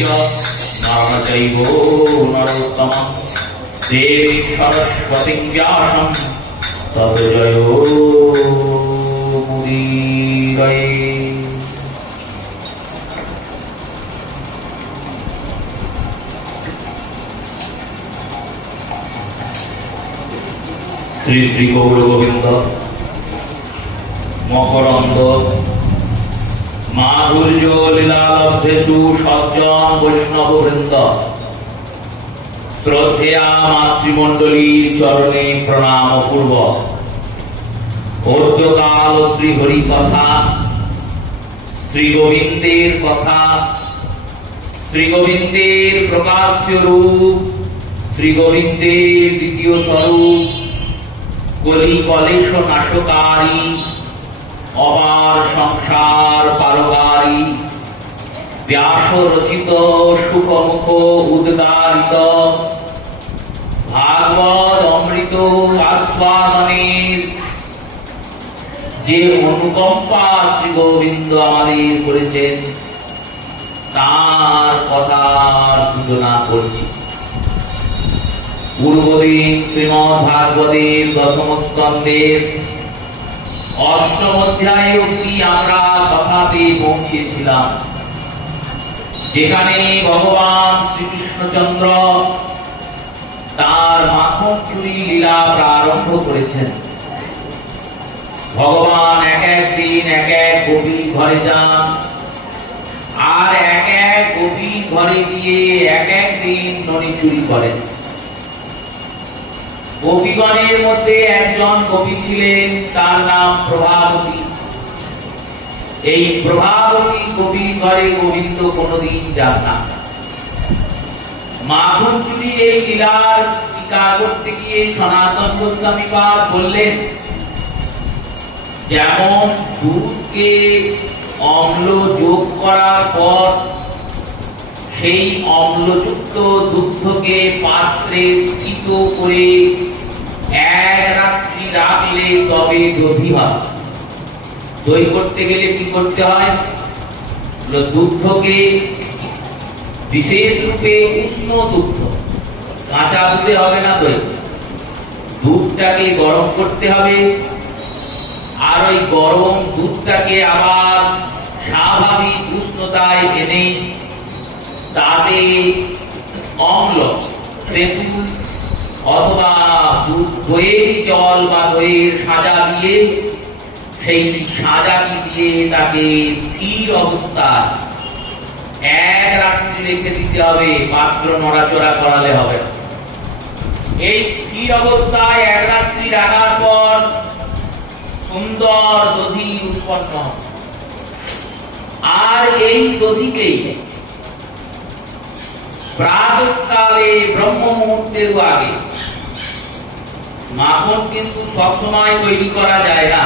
নারায়ণচৈব নরোত্তমঃ দেবী সরস্বতী ব্যাসং তত জয় মুদীরয়ে। শ্রী শ্রী গৌর গোবিন্দ মকরন্দ মাধুর্য লীলালব্ধেষু সজ্জন বৈষ্ণববৃন্দ শ্রদ্ধেয়া মাতৃমণ্ডলীর চরণে প্রণাম পূর্বক অদ্যকাল শ্রী হরি কথা, শ্রী গোবিন্দের কথা, শ্রী গোবিন্দের প্রকাশ্য রূপ, শ্রী গোবিন্দের দ্বিতীয় স্বরূপ, কলি কলেশ নাশকারী, অপার সংসার পারগারী, ব্যাস রচিত সুখমুখ উদ্গারিত ভাগবত অমৃত আস্বাদনের যে অনুকম্পা শ্রী গোবিন্দ আমাদের করেছেন তার কথার সূচনা করছি। পূর্বদিন শ্রীমদ্ ভাগবতের দশম স্কন্ধের অষ্টম অধ্যায় অবধি আমরা কথাতে পৌঁছেছিলাম, যেখানে ভগবান শ্রীকৃষ্ণচন্দ্র তার মাখন চুরি লীলা প্রারম্ভ করেছেন। ভগবান এক এক দিন এক এক গোপীর ঘরে যান, আর এক এক গোপীর ঘরে গিয়ে এক এক দিন ননি চুরি করেন। গোপীগণের মধ্যে একজন গোপী ছিলেন, তার নাম প্রভাবতী। এই প্রভাবতী গোপীর ঘরে গোবিন্দ কোনদিন যান না। মাখন চুরি এই লীলার টিকা করতে গিয়ে সনাতন গোস্বামীপাদ বললেন, যেমন দুধকে অম্ল যোগ করার পর সেই অম্লযুক্ত দুগ্ধকে পাত্রে স্থিত করে এক রাত্রি রাখলে তবে দধি হয়। দই করতে গেলে কি করতে হয়? দুগ্ধকে বিশেষ রূপে উষ্ণ দুগ্ধ, কাঁচা দুধে হবে না দই, দুধটাকে গরম করতে হবে, আর ওই গরম দুধটাকে আবার স্বাভাবিক উষ্ণতায় এনে তাতে অম্ল তেঁতুল অথবা দইয়ের জল বা দইয়ের সাজা দিয়ে সেই সাজাটি দিয়ে তাকে স্থির অবস্থায় এক রাত্রি রেখে দিতে হবে, পাত্র নড়াচড়া করালে হবে। এই স্থির অবস্থায় এক রাত্রি রাখার পর সুন্দর দধি উৎপন্ন হবে। আর এই দধিকেই প্রাতঃকালে ব্রহ্ম মুহূর্তের আগে, মাখন কিন্তু সবসময় তৈরি করা যায় না।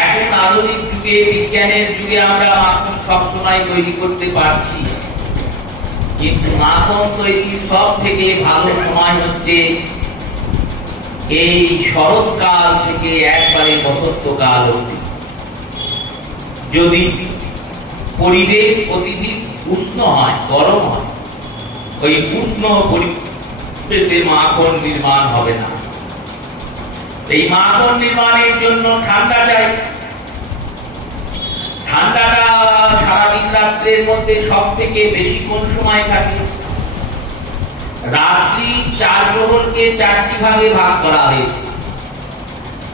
এখন আধুনিক যুগে, বিজ্ঞানের যুগে আমরা মাখন সবসময় তৈরি করতে পারছি, কিন্তু মাখন তৈরির সব থেকে ভালো সময় হচ্ছে এই শরৎকাল থেকে একবারে বসন্তকাল অবধি। যদি পরিবেশ অতিরিক্ত উষ্ণ হয়, গরম হয়, ওই উষ্ণ পরিবেশে মাখন নির্মাণ হবে না। এই মাখন নির্মাণের জন্য ঠান্ডা চাই। ঠান্ডাটা সারাদিন রাত্রের মধ্যে সব থেকে বেশি কোন সময় থাকে? রাত্রি 4 প্রহরকে 4টি ভাগে ভাগ করা হয়েছে।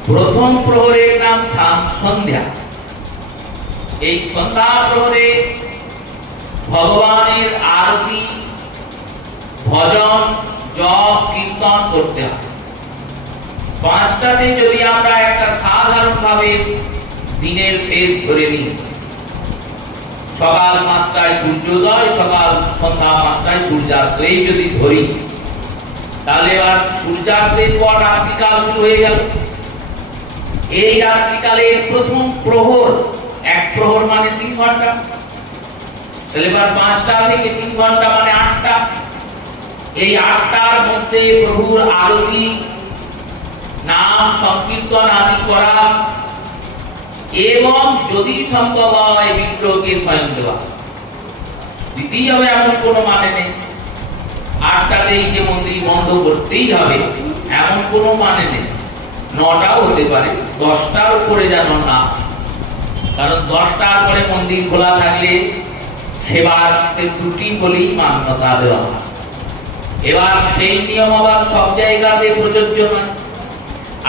প্রথম প্রহরের নাম সন্ধ্যা। এই সন্ধ্যা প্রহরে ভগবানের আরতি, ভজন, জপ, কীর্তন করতে হয়। 5টাতে যদি আমরা একটা সাধারণ ভাবে দিনের শেষ ধরে নিই, সকাল 5টায় সূর্যোদয়, সকাল সন্ধ্যা 5টায় সূর্যাস্ত, এই যদি ধরি, তাহলে আর সূর্যাস্তের পর রাত্রিকাল শুরু হয়ে গেল। এই রাত্রিকালের প্রথম প্রহর, 1 প্রহর মানে 3 ঘন্টা, তাহলে এবার 5টা থেকে 3 ঘন্টা মানে 8টা। এই 8টার মধ্যে প্রভুর আরতি, নাম সংকীর্তন আদি করা এবং যদি সম্ভব হয় বিগ্রহকে স্বয়ং দেওয়া, দিতে করতেই হবে এমন কোনো মানে নেই, 8টাতেই যে মন্দির বন্ধ করতেই হবে এমন কোনো মানে নেই। 9টাও হতে পারে, 10টার উপরে যেন না, কারণ 10টার পরে মন্দির খোলা থাকলে সেবার ত্রুটি বলেই মান্যতা দেওয়া হয়। এবার সেই নিয়ম আবার সব জায়গাতে প্রযোজ্য নয়।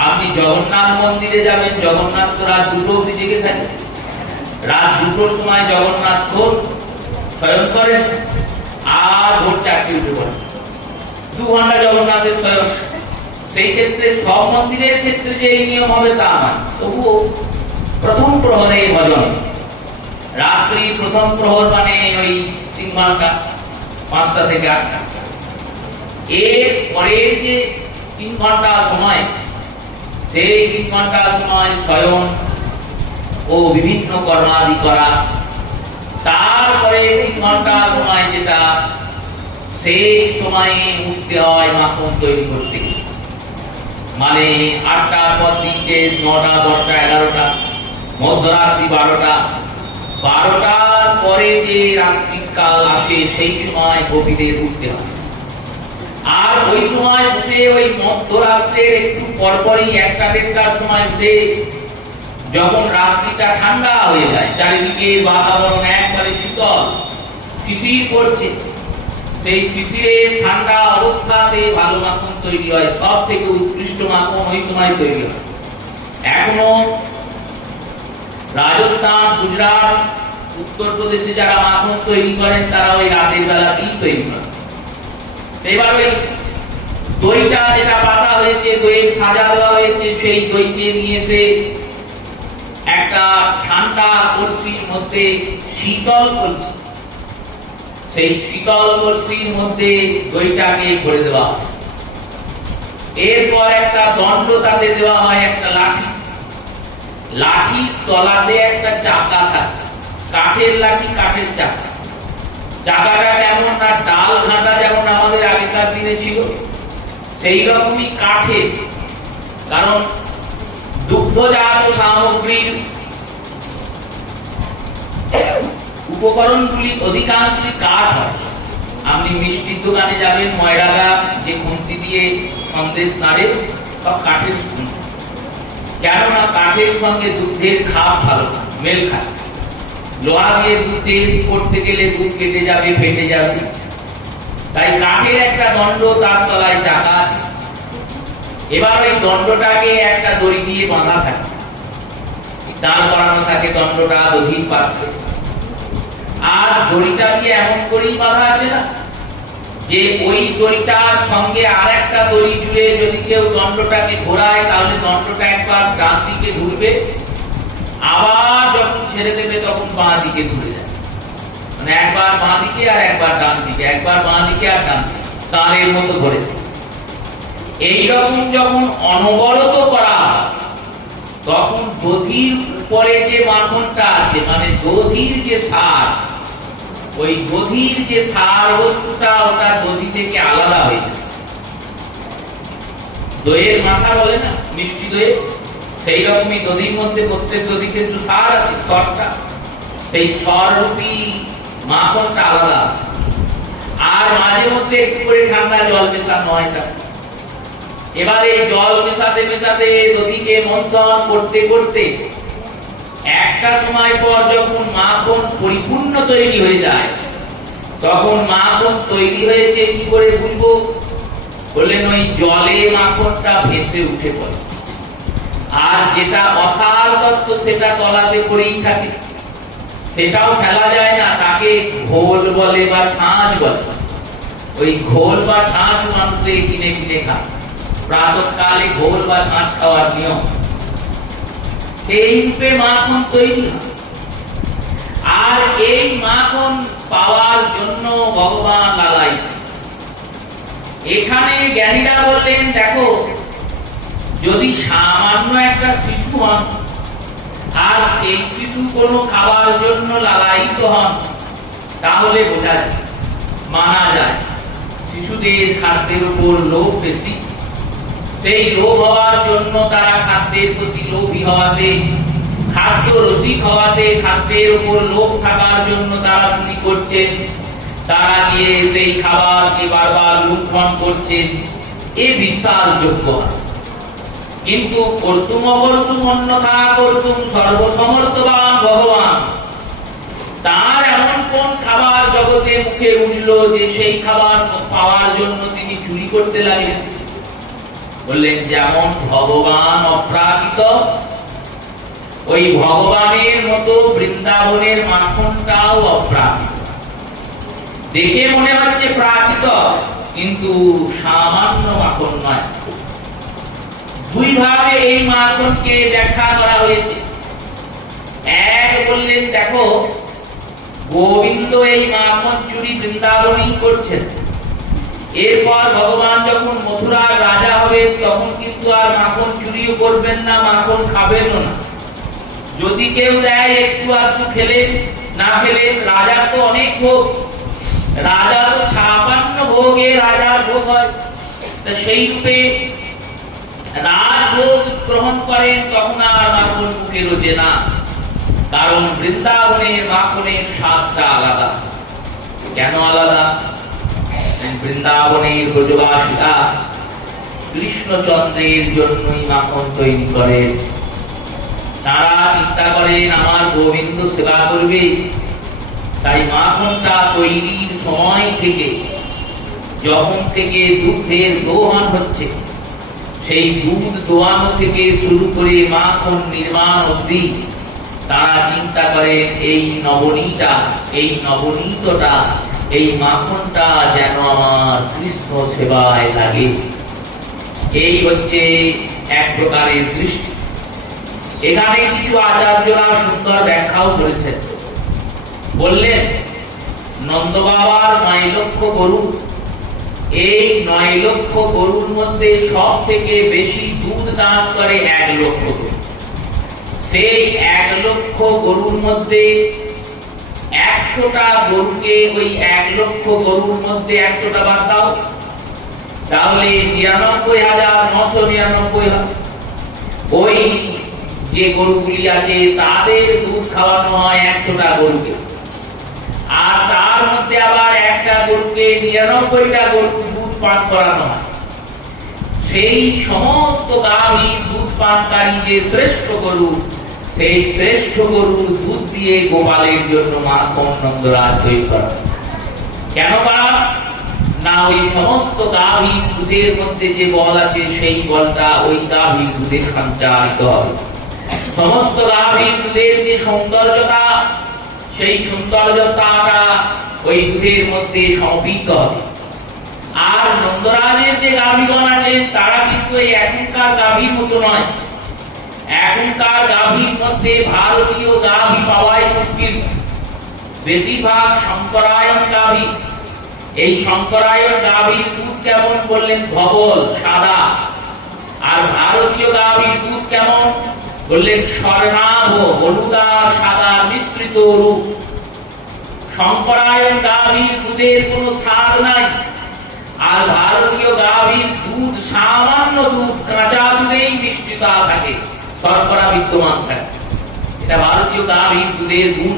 আপনি জগন্নাথ মন্দিরে যাবেন, জগন্নাথ তো রাত 2টো অবধি জেগে থাকে, রাত 2টোর সময় জগন্নাথ শয়ন করেন আর ভোর 4টে উঠে পড়েন, 2 ঘন্টা জগন্নাথের শয়ন। সেই ক্ষেত্রে সব মন্দিরের ক্ষেত্রে যে এই নিয়ম হবে তা নয়। তবুও প্রথম প্রহরে ভজন, রাত্রি প্রথম প্রহর মানে ওই 3 ঘন্টা, 5টা থেকে 8টা। এর পরে যে 3 ঘন্টা সময়, সেই 3 ঘন্টা সময় শয়ন ও বিভিন্ন কর্মাদি করা। তারপরে 3 ঘন্টা সময় যেটা, সেই সময়ে উঠতে হয় মাখন তৈরি করতে, মানে 8টার পর 3টে, 9টা, 10টা, 11টা, মধ্যরাত্রি 12টা। 12টার পরে যে রাত্রিকাল আসে সেই সময় গোপীদের উঠতে হয়। আর ওই সময় উঠে ওই মধ্যরাত্রের একটু পরপরই 1টা-1:30টার সময় উঠে যখন রাত্রিটা ঠান্ডা হয়ে যায়, চারিদিকে বাতাবরণ একবারে শীতল, শিশির পড়ছে, সেই শিশিরের ঠান্ডা অবস্থাতে ভালো মাখন তৈরি হয়। সব থেকে উৎকৃষ্ট মাখন ওই সময় তৈরি হয়। এখনো রাজস্থান, গুজরাট, উত্তরপ্রদেশে যারা মাখন তৈরি করেন তারা ওই রাতের বেলাতেই তৈরি করেন। এবার ওই দইটা যেটা পাতা হয়েছে, দইয়ের সাজা দেওয়া হয়েছে, সেই দইকে নিয়েছে একটা ঠান্ডা কলসির মধ্যে শীতল কলসি, সেই শীতল কলসির মধ্যে দইটাকে ভরে দেওয়া হয়। এরপর একটা দণ্ড তাতে দেওয়া হয়, একটা লাঠি, লাঠির তলাতে একটা চাকা থাকে, কাঠের লাঠি, কাঠের চাকা। চাকাটা কেমন না, ডাল ঘাটা যেমন আমাদের আগেকার দিনে ছিল সেই রকমই কাঠের, কারণ দুগ্ধজাত সামগ্রীর উপকরণগুলি অধিকাংশই কাঠ হয়। আপনি মিষ্টির দোকানে যাবেন, ময়রাটা যে খুন্তি দিয়ে সন্দেশ নাড়ে সব কাঠের, কেননা কাঠের সঙ্গে দুধের খাপ ভালো মেল খায়। লোহা দিয়ে দুধ তৈরি করতে গেলে দুধ কেটে যাবে, ফেটে যাবে, তাই কাঠের একটা দণ্ড, তার তলায় চাকা আছে। এবার ওই দণ্ডটাকে একটা দড়ি দিয়ে বাঁধা থাকে, দাঁড় করানো থাকে দণ্ডটা দধির পাত্রে। আর দড়িটা দিয়ে এমন করেই বাঁধা আছে না যে ওই দড়িটার সঙ্গে আর একটা দড়ি জুড়ে যদি কেউ দণ্ডটাকে ঘোরায় তাহলে দণ্ডটা একবার ডান দিকে ঘুরবে, আবার যখন ছেড়ে দেবে তখন বাঁ দিকে ঘুরে যাবে, মানে একবার বাঁ দিকে আর একবার ডান দিকে, একবার বাঁ দিকে আর ডান দিকে, তারের মতো ধরে। এইরকম যখন অনবরত করা হয় তখন দধির উপরে যে মাখনটা আছে, মানে দধির যে সার, ওই দধির যে সার বস্তুটা ওটা দধি থেকে আলাদা হয়ে যায়। দইয়ের মাথা বলে না মিষ্টি দই, সেই রকমই দধির মধ্যে প্রত্যেক দধিতে একটু সার আছে, সরটা, সেই সররূপী মাখনটা আলাদা। আর মাঝে মধ্যে একটু করে ঠান্ডা জল মেশানো হয়। এবারে জল মেশাতে মেশাতে দধিকে মন্থন করতে করতে একটা সময় পর যখন মাখন পরিপূর্ণ তৈরি হয়ে যায়, তখন মাখন তৈরি হয়েছে কি করে বুঝবো? বললেন ওই জলে মাখনটা ভেসে উঠে পড়ে, আর যেটা অসার তত্ত্ব সেটা তলাতে পড়েই থাকে, সেটাও ফেলা যায় না, তাকে ঘোল বলে বা ছাঁচ বলে। ওই ঘোল বা ছাঁচ মানুষের কিনে কিনে খায়, প্রাতঃকালে ঘোল বা ছাঁচ খাওয়ার নিয়ম। এই রূপে মাখন তৈরি হয়। আর এই মাখন পাওয়ার জন্য ভগবান লালাই। এখানে জ্ঞানীরা বললেন, দেখো যদি সামান্য একটা শিশু হন আর এই শিশু কোনো খাবার জন্য লালায়িত হন তাহলে বোঝা যায়, মানা যায় শিশুদের খাদ্যের উপর লোভ বেশি। সেই লোভ হওয়ার জন্য তারা খাদ্যের প্রতি লোভী হওয়াতে, খাদ্য রসিক হওয়াতে, খাদ্যের উপর লোভ থাকার জন্য তারা কি করছেন, তারা গিয়ে সেই খাবারকে বারবার লুণ্ঠন করছেন, এ বিশ্বাসযোগ্য। কিন্তু কর্তুম অকর্তুম অন্যথা কর্তুম সর্বসমর্থবান ভগবান, তার এমন কোন খাবার জগতে মুখে উঠল যে সেই খাবার পাওয়ার জন্য তিনি চুরি করতে লাগলেন? বললেন যেমন ভগবান অপ্রাকৃত, ওই ভগবানের মতো বৃন্দাবনের মাখনটাও অপ্রাকৃত। দেখে মনে হচ্ছে প্রাকৃত, কিন্তু সামান্য মাখন নয়। দুই ভাবে এই মাখনকে ব্যাখ্যা করা হয়েছে। এক বললেন, দেখো গোবিন্দ এই মাখন চুরি বৃন্দাবনই করছেন, এরপর ভগবান যখন মথুরার রাজা হবে তখন কিন্তু আর মাখন চুরিও করবেন না, মাখন খাবেনও না। যদি কেউ দেয় একটু আধটু খেলেন, না খেলেন, রাজার তো অনেক ভোগ, রাজা তো 56 ভোগে রাজার ভোগ হয়, সেই রূপে রাজভোগ গ্রহণ করেন, তখন আর মাখন মুখে রোজে না। কারণ বৃন্দাবনের মাখনের স্বাদটা আলাদা। কেন আলাদা? বৃন্দাবনের ব্রজবাসীরা কৃষ্ণচন্দ্রের জন্যই মাখন তৈরি করেন। তারা চিন্তা করেন আমার গোবিন্দ সেবা করবে, তাই মাখনটা তৈরির সময় থেকে, যখন থেকে দুধের দোহান হচ্ছে, সেই দুধ দোয়ানো থেকে শুরু করে মাখন নির্মাণ অবধি তারা চিন্তা করেন এই নবনীতটা, এই মাখনটা যেন আমার কৃষ্ণ সেবায় লাগে। এই হচ্ছে এক প্রকারের দৃষ্টি। এখানে কিছু আচার্যরা সুন্দর ব্যাখ্যাও করেছেন। বললেন নন্দ বাবার 9 লক্ষ গরু, এই 9 লক্ষ গরুর মধ্যে সব থেকে বেশি দুধ দান করে 1 লক্ষ গরু। সেই 1 লক্ষ গরুর মধ্যে 100টা গরুকে, ওই 1 লক্ষ গরুর মধ্যে 100টা বাদ দাও, তাহলে 99,999 হবে। ওই যে গরুগুলি আছে তাদের দুধ খাওয়ানো হয় 100টা গরুকে, আর তার মধ্যে আবার একটা গরুকে 99টা গরু দুধ পান করানো হয়। সেই সমস্ত গাভী দুধ পানকারী যে শ্রেষ্ঠ গরু, সেই শ্রেষ্ঠ গরুর দুধ দিয়ে গোপালের জন্য মাখন নন্দরাজ তৈরি করা। কেন করা? না ওই সমস্ত গাভীর দুধের মধ্যে যে বল আছে, সেই বলটা ওই গাভীর দুধে সঞ্চারিত হবে। সমস্ত গাভীর দুধের যে সৌন্দর্যতা, সেই সৌন্দর্যতাটা ওই দুধের মধ্যে সমপিত হবে। আর নন্দরাজের যে গাভীগণ আছেন তারা কিন্তু এই এখনকার গাভীর মতো নয়। এখনকার গাভীর মধ্যে ভারতীয় গাভী পাওয়াই মুশকিল। বেশিরভাগ শঙ্করায়ণ গাভী। এই শঙ্করায়ণ গাভীর দুধ কেমন? বললেন ধবল, সাদা। আর ভারতীয় গাভীর দুধ কেমন? বললেন স্বর্ণাভ, হলুদার সাদা মিশ্রিত রূপ। শঙ্করায়ণ গাভীর দুধের কোনো স্বাদ নাই, আর ভারতীয় গাভীর দুধ সামান্য দুধ, কাঁচা দুধেই মিষ্টিতা থাকে, শর্করা বিদ্যমান থাকে। এটা ভারতীয় গাভীর দুধের গুণ।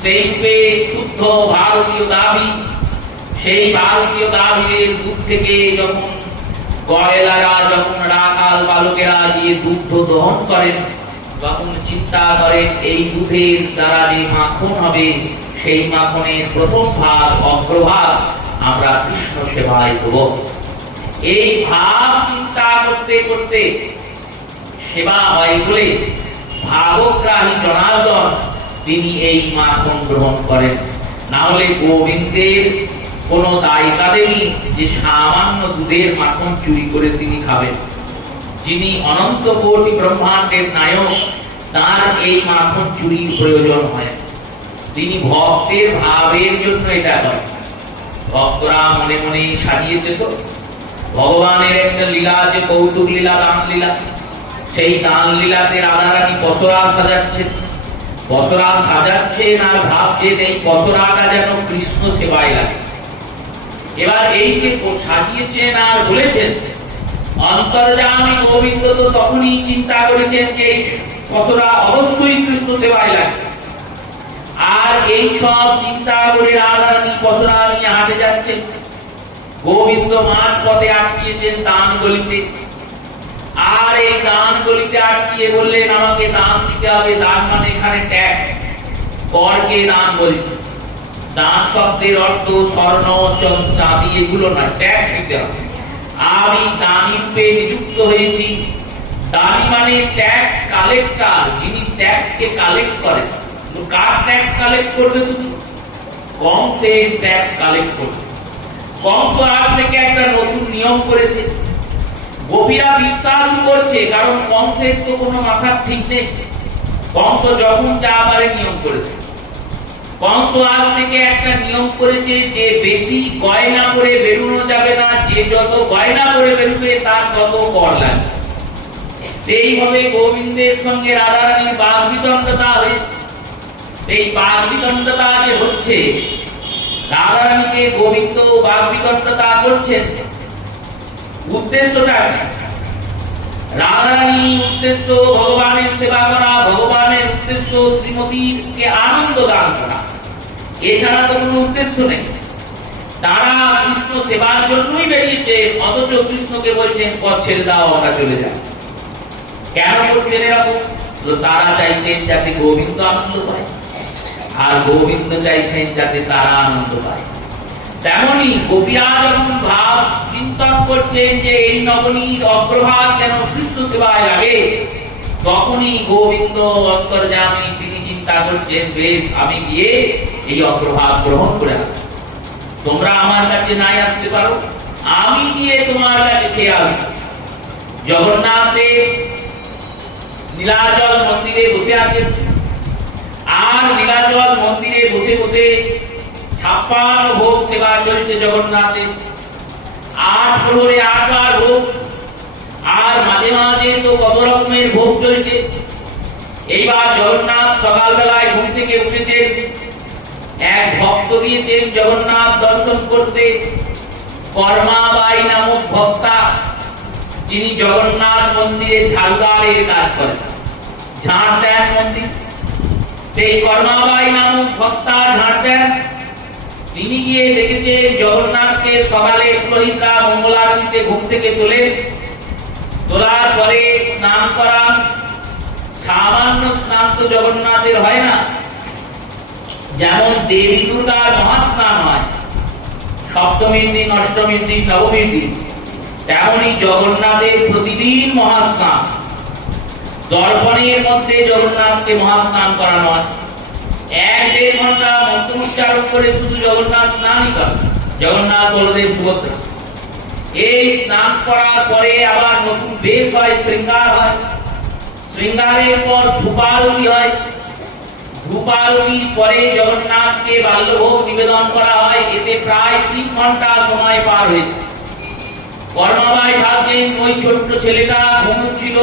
সেই রূপে শুদ্ধ ভারতীয় গাভী, সেই ভারতীয় গাভীর দুধ থেকে যখন গয়েলারা, যখন রাখাল বালকেরা গিয়ে দুগ্ধ দহন করেন, তখন চিন্তা করেন এই দুধের দ্বারা যে মাখন হবে, সেই মাখনের প্রথম ভাগ, অগ্রভাগ আমরা কৃষ্ণ সেবায় দেব। এই ভাব চিন্তা করতে করতে সেবা হয় বলে ভাবগ্রাহী জনার্দন তিনি এই মাখন গ্রহণ করেন। না হলে গোবিন্দের কোন দায়িকা দেবী যে সামান্য দুধের মাখন চুরি করে তিনি খাবেন। যিনি অনন্ত কোটি ব্রহ্মাণ্ডের নায়ক, তার এই মাখন চুরির প্রয়োজন হয়। তিনি ভক্তের ভাবের জন্য এটা করেন। ভক্তরা মনে মনে সাজিয়েছে তো ভগবানের একটা লীলা আছে, কৌতুক লীলা, দান লীলা। সেই দান লীলাতে রাধারানী পসরা সাজাচ্ছেন, পসরা সাজাচ্ছেন আর ভাবছেন এই পসরাটা যেন কৃষ্ণ সেবায় লাগে। এবার এই যে সাজিয়েছেন আর বলেছেন, অন্তর্যামী গোবিন্দ তো তখনই চিন্তা করেছেন যে এই পসরা অবশ্যই কৃষ্ণ সেবায় লাগে। আর এই সব চিন্তা করে রাধারানী পসরা নিয়ে হাঁটে যাচ্ছেন। গোবিন্দ মাঝ পথে আটকিয়েছেন দান গলিতে। আর এই দান গলিতে আটকিয়ে বললেন, আমাকে দান দিতে হবে। দান মানে এখানে ট্যাক্স, করকে দান বলছে। দান শব্দের অর্থ স্বর্ণ চাঁদি এগুলো না, ট্যাক্স দিতে হবে। আমি দানি রূপে নিযুক্ত হয়েছি। দানি মানে ট্যাক্স কালেক্টর, যিনি ট্যাক্সকে কালেক্ট করেন। কার ট্যাক্স কালেক্ট করবে? তুমি কংসের ট্যাক্স কালেক্ট করবে। কংস আজ থেকে একটা নতুন নিয়ম করেছে। গোপীরা বিশ্বাস করছে, কারণ কংসের তো কোনো মাথার ঠিক নেই। কংস যখন যা পারে নিয়ম করেছে। কংস আজ থেকে একটা নিয়ম করেছে যে বেশি গয়না করে বেরোনো যাবে না, যে যত গয়না করে বেরোবে তার তত কর লাগবে। সেইভাবে গোবিন্দের সঙ্গে রাধারানীর বাদ বিতণ্ডতা হয়েছে। এই বাদ বিতণ্ডতা যে হচ্ছে, রাধারানীকে গোবিন্দ বাদ বিতণ্ডতা করছেন, উদ্দেশ্যটা রাধারানী উদ্দেশ্য ভগবানের সেবা করা, ভগবানের উদ্দেশ্য শ্রীমতীকে আনন্দ দান করা, এছাড়া তো কোনো উদ্দেশ্য নেই। তারা কৃষ্ণ সেবার জন্যই বেরিয়েছে, অথচ কৃষ্ণকে বলছেন পথ ছেড়ে দাও, আমরা চলে যাই। কেন করছেন এরকম? তারা চাইছেন যাতে গোবিন্দ আনন্দ পায়, আর গোবিন্দ চাইছেন যাতে তারা আনন্দ পায়। তেমনি গোপীরা যখন ভাব চিন্তন করছেন যে এই নবনীর অগ্রভাগ যেন কৃষ্ণ সেবায় লাগে, তখনই গোবিন্দ অন্তর্যামী তিনি চিন্তা করছেন, বেশ আমি গিয়ে এই অগ্রভাগ গ্রহণ করে আসবো। তোমরা আমার কাছে নাই আসতে পারো, আমি গিয়ে তোমার কাছে খেয়ে আসবো। জগন্নাথ দেব নীলাচল মন্দিরে বসে আছেন। আর নীলাচল মন্দিরে বসে বসে 56 ভোগ সেবা চলছে জগন্নাথের। 8 প্রহরে 8 বার ভোগ, আর মাঝে মাঝে তো কত রকমের ভোগ চলছে। এইবার জগন্নাথ সকালবেলায় ঘুম থেকে উঠেছেন। এক ভক্ত দিয়েছেন জগন্নাথ দর্শন করতে, কর্মাবাই নামক ভক্তা, যিনি জগন্নাথ মন্দিরে ঝাড়ুদারের কাজ করেন, ঝাড় দেন মন্দির। সেই কর্মাবাই নামক ভক্তা ঝাড় দেন। তিনি গিয়ে দেখেছেন জগন্নাথকে সকালে পুরোহিতরা মঙ্গলারতিতে ঘুম থেকে তোলার পরে স্নান করান। সামান্য স্নান তো জগন্নাথের হয় না। যেমন দেবী দুর্গার মহাস্নান হয় সপ্তমীর দিন, অষ্টমীর দিন, নবমীর দিন, তেমনি জগন্নাথের প্রতিদিন মহাস্নান। দর্পণের মধ্যে জগন্নাথকে মহাস্নান করানো হয়। 1-1.5 ঘন্টা মন্ত্র উচ্চারণ করে শুধু জগন্নাথ স্নানই করে, জগন্নাথ বলদেব সুভদ্রা। এই স্নান করার পরে আবার নতুন বেশ হয়, শৃঙ্গার হয়। শৃঙ্গারের পর ধূপারতি হয়। ধূপারতির পরে জগন্নাথকে বাল্যভোগ নিবেদন করা হয়। এতে প্রায় 3 ঘন্টা সময় পার হয়েছে। কর্মাবাই ভাবছেন ওই ছোট্ট ছেলেটা ঘুমোচ্ছিল,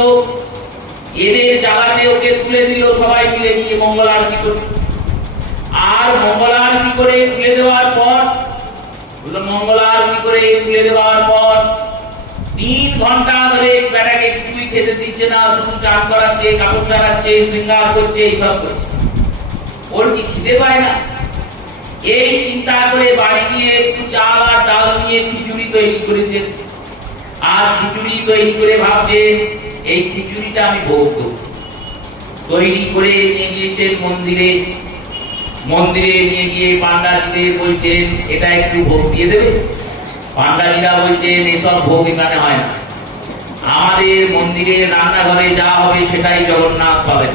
এদের জাগাতে ওকে তুলে দিল সবাই মিলে নিয়ে মঙ্গল আরতি করতে। আর মঙ্গল আরতি করে তুলে দেওয়ার পর 3 ঘন্টা ধরে বেটাকে কিছুই খেতে দিচ্ছে না, শুধু চান করাচ্ছে, কাপড় চালাচ্ছে, শৃঙ্গার করছে, এইসব করছে। ওর কি খিদে পায় না? এই চিন্তা করে বাড়ি নিয়ে একটু চাল আর ডাল নিয়ে খিচুড়ি তৈরি করেছেন। আর খিচুড়ি তৈরি করে ভাবছেন এই খিচুড়িটা আমি ভোগ দেব। তৈরি করে নিয়ে গিয়েছেন মন্দিরে নিয়ে গিয়ে পান্ডাজিদের বলছেন এটা একটু ভোগ দিয়ে দেবে। পান্ডাজিরা বলছেন এসব ভোগ এখানে হয় না, আমাদের মন্দিরের রান্নাঘরে যা হবে সেটাই জগন্নাথ পাবেন,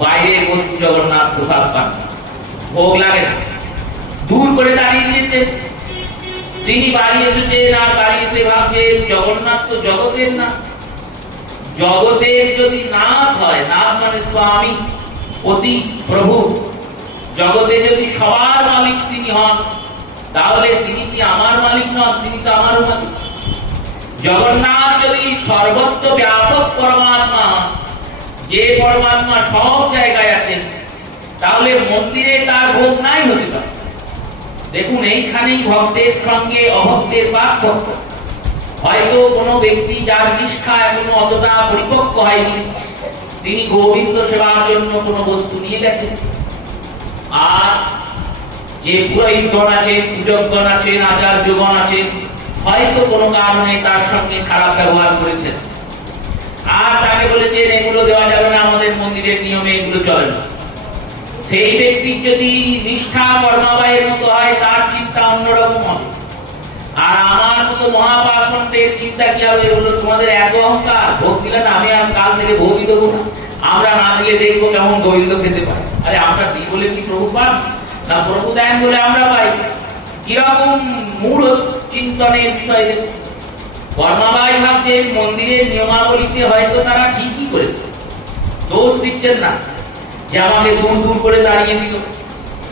বাইরের বস্তু জগন্নাথ প্রসাদ পান, ভোগ লাগে না। দূর করে দাঁড়িয়ে দিয়েছেন। তিনি বাড়ি এসেছেন, আর বাড়ি এসে ভাবছেন জগন্নাথ তো জগতের না। জগতের যদি নাথ হয়, নাথ মানে স্বামী, পতি, প্রভু, জগতে যদি সবার মালিক তিনি হন, তাহলে তিনি কি আমার মালিক নন? তিনি তো আমারও মালিক। জগন্নাথ যদি সর্বত্র ব্যাপক পরমাত্মা, যে পরমাত্মা সব জায়গায় আছেন, তাহলে মন্দিরে তার ভোগ নাই হতে পারে। দেখুন এইখানেই ভক্তের সঙ্গে অভক্তের পার্থক্য। হয়তো কোনো ব্যক্তি যার নিষ্ঠা এখনো অতটা পরিপক্ক হয়নি, তিনি গোবিন্দ সেবার জন্য কোনো বস্তু নিয়ে গেছেন, আর যে পুরোহিতগণ আছেন, পূজকগণ আছেন, আচার্যগণ আছেন, হয়তো কোনো কারণে তার সঙ্গে খারাপ ব্যবহার করেছেন, আর তাকে বলেছেন এগুলো দেওয়া যাবে না, আমাদের মন্দিরের নিয়মে এগুলো চলে না। সেই ব্যক্তির যদি নিষ্ঠা কর্মাবাইয়ের মতো হয়, তার চিন্তা অন্যরকম হবে। আর আমার মতো মহাপাষণ্ডের চিন্তা কি হবে? এগুলো তোমাদের এত অহংকার, ভোগ দিলে না, আমি আর কাল থেকে ভোগই দেবো না, আমরা না দিলে দেখবো কেমন গোবিন্দ খেতে পারে। আরে আমরা দিই বলে কি প্রভু পান না, প্রভু দেন বলে আমরা পাই? কিরকম মূল চিন্তনের বিষয়। কর্মাবাই ভাবছেন মন্দিরের নিয়মাবলীতে হয়তো তারা ঠিকই করেছে, দোষ দিচ্ছেন না যে আমাকে দূর দূর করে দাঁড়িয়ে দিল,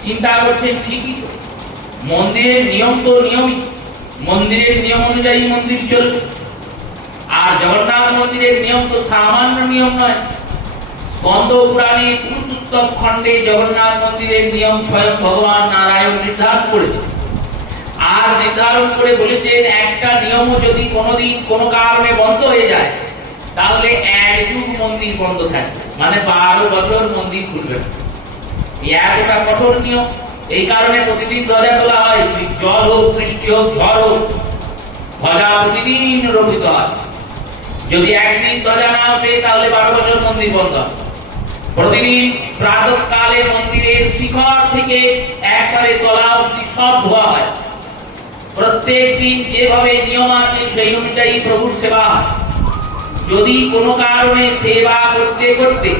চিন্তা করছেন ঠিকই। মন্দিরের নিয়ম তো নিয়মই, মন্দিরের নিয়ম অনুযায়ী মন্দির চলবে। আর জগন্নাথ মন্দিরের নিয়ম তো সামান্য নিয়ম নয়। স্কন্দ পুরাণে পুরুষোত্তম খণ্ডে জগন্নাথ মন্দিরের নিয়ম স্বয়ং ভগবান নারায়ণ নির্ধারণ করেছে। আর নির্ধারণ করে বলেছেন একটা নিয়মও যদি কোনোদিন কোনো কারণে বন্ধ হয়ে যায়, তাহলে এক যুগ মন্দির বন্ধ থাকবে, মানে 12 বছর মন্দির খুলবে। এতটা কঠোর নিয়ম। এই কারণে প্রতিদিন ধ্বজা তোলা হয়, জল হোক, বৃষ্টি হোক, ঝড় হোক, ধ্বজা প্রতিদিন রক্ষিত হয়। যদি একদিন ধ্বজা না ওঠে তাহলে 12 বছর মন্দির বন্ধ হয়। প্রতিদিন প্রাতঃকালে মন্দিরের শিখর থেকে একবারে তলা অবধি সব ধোয়া হয়। প্রত্যেক দিন যেভাবে নিয়ম আছে সেই অনুযায়ী প্রভুর সেবা হয়। যদি কোনো কারণে সেবা করতে করতে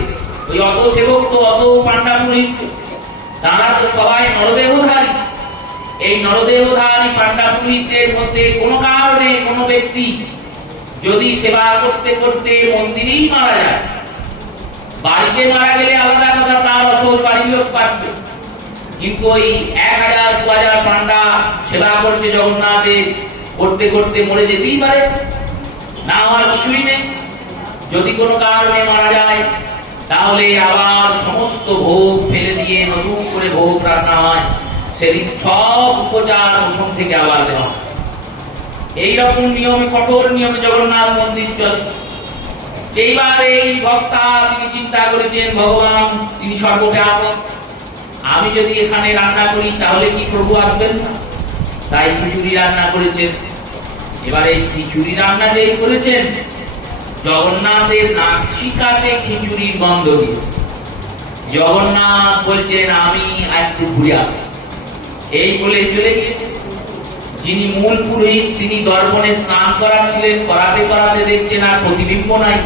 ওই অত সেবক তো অত পান্ডা পুরোহিত, তারা তো সবাই নরদেহধারী। এই নরদেহধারী পান্ডা পুরোহিতের মধ্যে কোনো কারণে কোনো ব্যক্তি যদি সেবা করতে করতে মন্দিরেই মারা যায়, বাড়িতে মারা গেলে আলাদা কথা, তার অসল বাড়ির লোক পাচ্ছে, কিন্তু ওই 1000-2000 পান্ডা সেবা করছে জগন্নাথে, করতে করতে মরে যেতেই পারে, না হওয়ার কিছুই নেই। যদি কোনো কারণে মারা যায় তাহলে আবার সমস্ত ভোগ ফেলে দিয়ে নতুন করে ভোগ রান্না হয়, সেদিন সব উপচার প্রথম থেকে আবার দেওয়া। এইরকম নিয়মে, কঠোর নিয়মে জগন্নাথ মন্দির চলে। এইবার এই ভক্তা তিনি চিন্তা করেছেন ভগবান তিনি সর্বব্যাপক, আমি যদি এখানে রান্না করি তাহলে কি প্রভু আসবেন না? তাই খিচুড়ি রান্না করেছেন। এবার এই খিচুড়ি রান্না যেই করেছেন, জগন্নাথের নাসিকাতে খিচুড়ির গন্ধ দিয়ে জগন্নাথ বলছেন আমি একটু ঘুরে আসি, এই বলে চলে গিয়েছে। যিনি মূল পুরোহিত তিনি দর্পণে স্নান করাচ্ছিলেন, করাতে করাতে দেখছেন আর প্রতিবিম্ব নাই।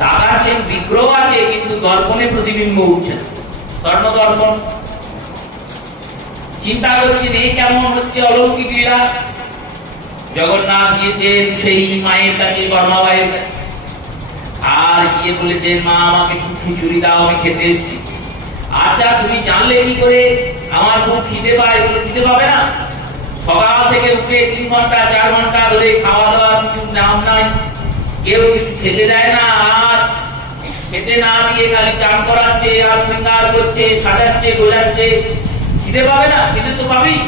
তাকাচ্ছেন বিগ্রহ আছে কিন্তু দর্পণে প্রতিবিম্ব উঠছে, স্বর্ণ দর্পণ। চিন্তা করছেন এই কেমন হচ্ছে অলৌকিক লীলা। জগন্নাথ গিয়েছেন সেই মায়ের কাছে, কর্মাবাইয়ের কাছে, আর গিয়ে বলেছেন মা আমাকে একটু খিচুড়ি দাও, আমি খেতে এসেছি। আচ্ছা তুমি জানলে কি করে? আমার খুব খিদে পায়। বলে খিদে পাবে না? সকাল থেকে উঠে 3 ঘন্টা 4 ঘন্টা ধরে খাওয়া দাওয়ার কিছু নাম নাই, কেউ কিছু খেতে দেয় না, আর খেতে না দিয়ে খালি চান করাচ্ছে আর শৃঙ্গার করছে, সাজাচ্ছে, গোজাচ্ছে। খিদে পাবে না? খিদে তো পাবেই।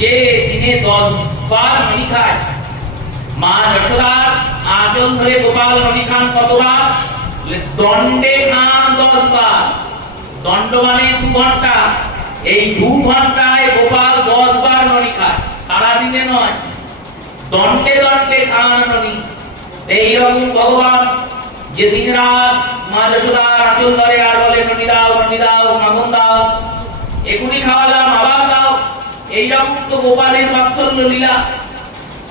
যে দিনে 10 বার ননি খায়, মা যশোদার আঁচল ধরে গোপাল ননি খান কতবার? দণ্ডে খান 10 বার। দণ্ড মানে 2 ঘন্টা। এই 2 ঘন্টায় গোপাল 10 বার ননি খায়, সারাদিনে নয়, দণ্ডে দণ্ডে খান ননি। এইরকম ভগবান যে দিন রাত মা যশোদার আঁচল ধরে আর বলে ননি দাও, ননি দাও, মাখন দাও, এখনই খাওয়ালাম, আবার দাও। এইরকম তো গোপালের বাৎসল্য লীলা।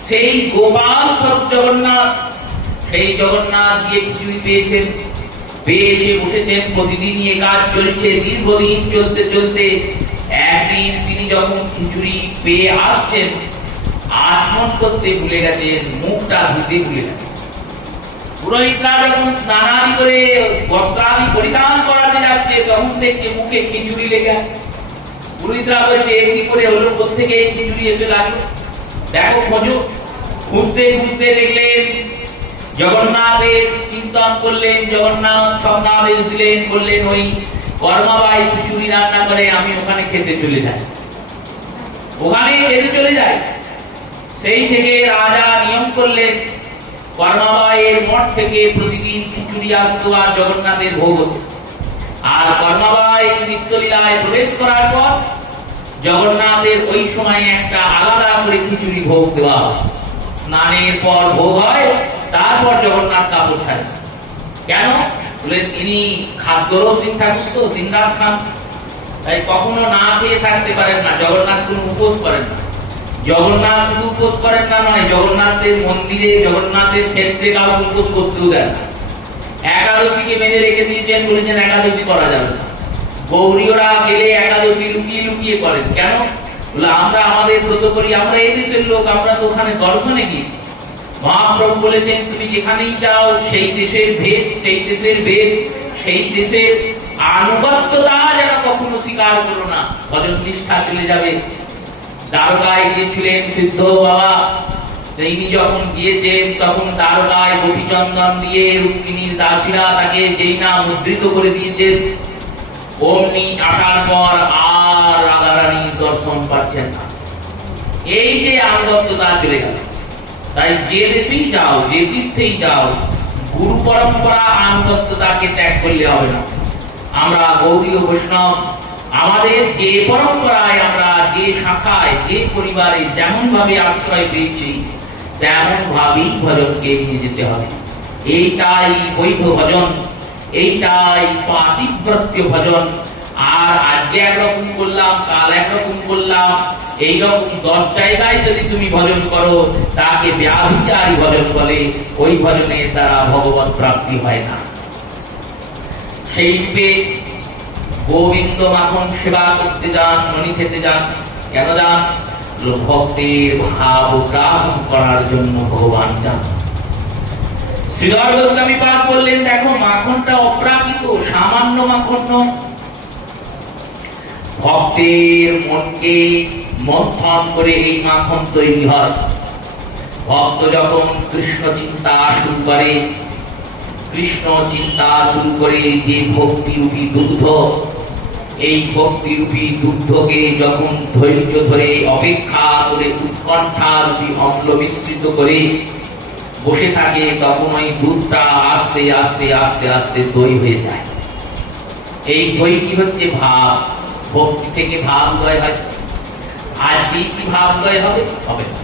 সেই গোপাল সব জগন্নাথ, সেই জগন্নাথ গিয়ে কিছুই পেয়েছেন, পেয়ে এসে উঠেছেন। প্রতিদিনই এ কাজ চলছে, দীর্ঘদিন চলতে চলতে একদিন তিনি যখন খিচুড়ি পেয়ে আসছেন, আচমন করতে ভুলে গেছেন, মুখটা ধুতে ভুলে গেছেন। পুরোহিতরা যখন স্নানাদি করে বস্ত্রাদি পরিধান করাতে যাচ্ছে, তখন দেখছে মুখে খিচুড়ি লেগে আছে। পুরোহিতরা বলছে কি করে হলো, কোথেকে এই খিচুড়ি এসে লাগলো? দেখো খোঁজো। খুঁজতে খুঁজতে দেখলেন জগন্নাথের চিন্তন করলেন, জগন্নাথ স্বপ্নাদেশ দিলেন, বললেন ওই কর্মাবাই খিচুড়ি রান্না করে, আমি ওখানে খেতে চলে যাই, ওখানে খেতে চলে যাই। সেই থেকে রাজা নিয়ম করলেন কর্মাবাইয়ের মঠ থেকে প্রতিদিন খিচুড়ি আসতো আর জগন্নাথের ভোগ হতো। আর কর্মাবাই নিত্যলীলায় প্রবেশ করার পর জগন্নাথের ওই সময় একটা আলাদা করে খিচুড়ি ভোগ দেওয়া হয়। স্নানের পর ভোগ হয়, তারপর জগন্নাথ কাপড় ছাড়ে। কেন? বলে তিনি খাদ্যরসিক ঠাকুর তো, দিনরাত খান, তাই কখনো না খেয়ে থাকতে পারেন না। জগন্নাথ কোনো উপোস করেন না। জগন্নাথ শুধু উপোস করেন না নয়, জগন্নাথের মন্দিরে, জগন্নাথের ক্ষেত্রে কাউকে উপোস করতেও দেন না। একাদশীকে বেঁধে রেখে দিয়েছেন, বলেছেন একাদশী করা যাবে না। গৌরীয়রা গেলে একাদশী লুকিয়ে লুকিয়ে করেন। কেন? বলে আমরা আমাদের ব্রত করি, আমরা এই দেশের লোক, আমরা তো ওখানে দর্শনে গিয়েছি। মহাপ্রভু বলেছেন তুমি যেখানেই যাও সেই দেশের ভেদ, সেই দেশের বেদ, সেই দেশের আনুগত্যতা যেন কখনো স্বীকার করো না, ভজন নিষ্ঠা চলে যাবে। দ্বারকায় গিয়েছিলেন সিদ্ধ বাবা, তিনি যখন গিয়েছেন তখন দ্বারকায় গোপীচন্দন দিয়ে রুক্মিণীর দাসীরা তাকে যেই না মুদ্রিত করে দিয়েছেন, অমনি আসার পর আর রাধারানীর দর্শন পাচ্ছেন না। এই যে আনুগত্যতা চলে গেল। তাই যে দেশেই যাও, যে তীর্থেই যাও, গুরু পরম্পরা আনুগত্যতাকে ত্যাগ করলে হবে না। আমরা গৌড়ীয় বৈষ্ণব, আমাদের যে পরম্পরায়, আমরা যে শাখায়, যে পরিবারে যেমন ভাবে আশ্রয় পেয়েছি, তেমন ভাবেই ভজনকে নিয়ে যেতে হবে। এইটাই বৈধ ভজন, এইটাই পাতিব্রত্য ভজন। আর আজকে একরকম করলাম, কাল একরকম করলাম, এইরকম 10 জায়গায় যদি তুমি ভজন করো, তাকে ব্যভিচারী ভজন বলে। ওই ভজনের দ্বারা ভগবত প্রাপ্তি হয় না। সেই রূপে গোবিন্দ মাখন সেবা করতে যান, মণি খেতে যান। কেন যান? ভক্তের ভাব গ্রাহণ করার জন্য ভগবান যান। শ্রীধর গোস্বামী পাদ বললেন, দেখো মাখনটা অপ্রাকৃত, সামান্য মাখন নয়। ভক্তের মনকে মন্থন করে এই মাখন তৈরি হয়। ভক্ত যখন কৃষ্ণ চিন্তা শুরু করে, কৃষ্ণ চিন্তা শুরু করে যে ভক্তিরূপী দুগ্ধ, এই ভক্তিরূপী দুগ্ধকে যখন ধৈর্য ধরে অপেক্ষা করে উৎকণ্ঠা রূপী অম্ল মিশ্রিত করে বসে থাকে, তখন ওই দুধটা আস্তে আস্তে আস্তে আস্তে দই হয়ে যায়। এই দই কি হচ্ছে? ভাব। ভক্তি থেকে ভাব উদয় হয়। আর কি ভাব উদয় হবে? হবে না।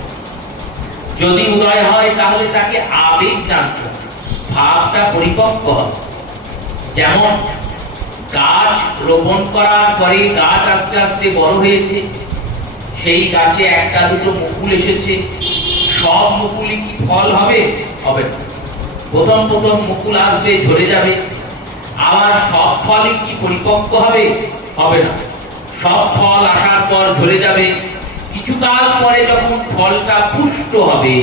যদি উদয় হয় তাহলে তাকে আবেগ জানতে হবে, ভাবটা পরিপক্ক হবে। যেমন গাছ রোপণ করার পরে গাছ আস্তে আস্তে বড় হয়েছে, সেই গাছে একটা দুটো মুকুল এসেছে, সব মুকুলই কি ফল হবে? হবে না। প্রথম প্রথম মুকুল আসবে, ঝরে যাবে। আবার সব ফলই কি পরিপক্ক হবে? হবে না। সব ফল আসার পর ঝরে যাবে। কিছুকাল পরে যখন ফলটা পুষ্ট হবে,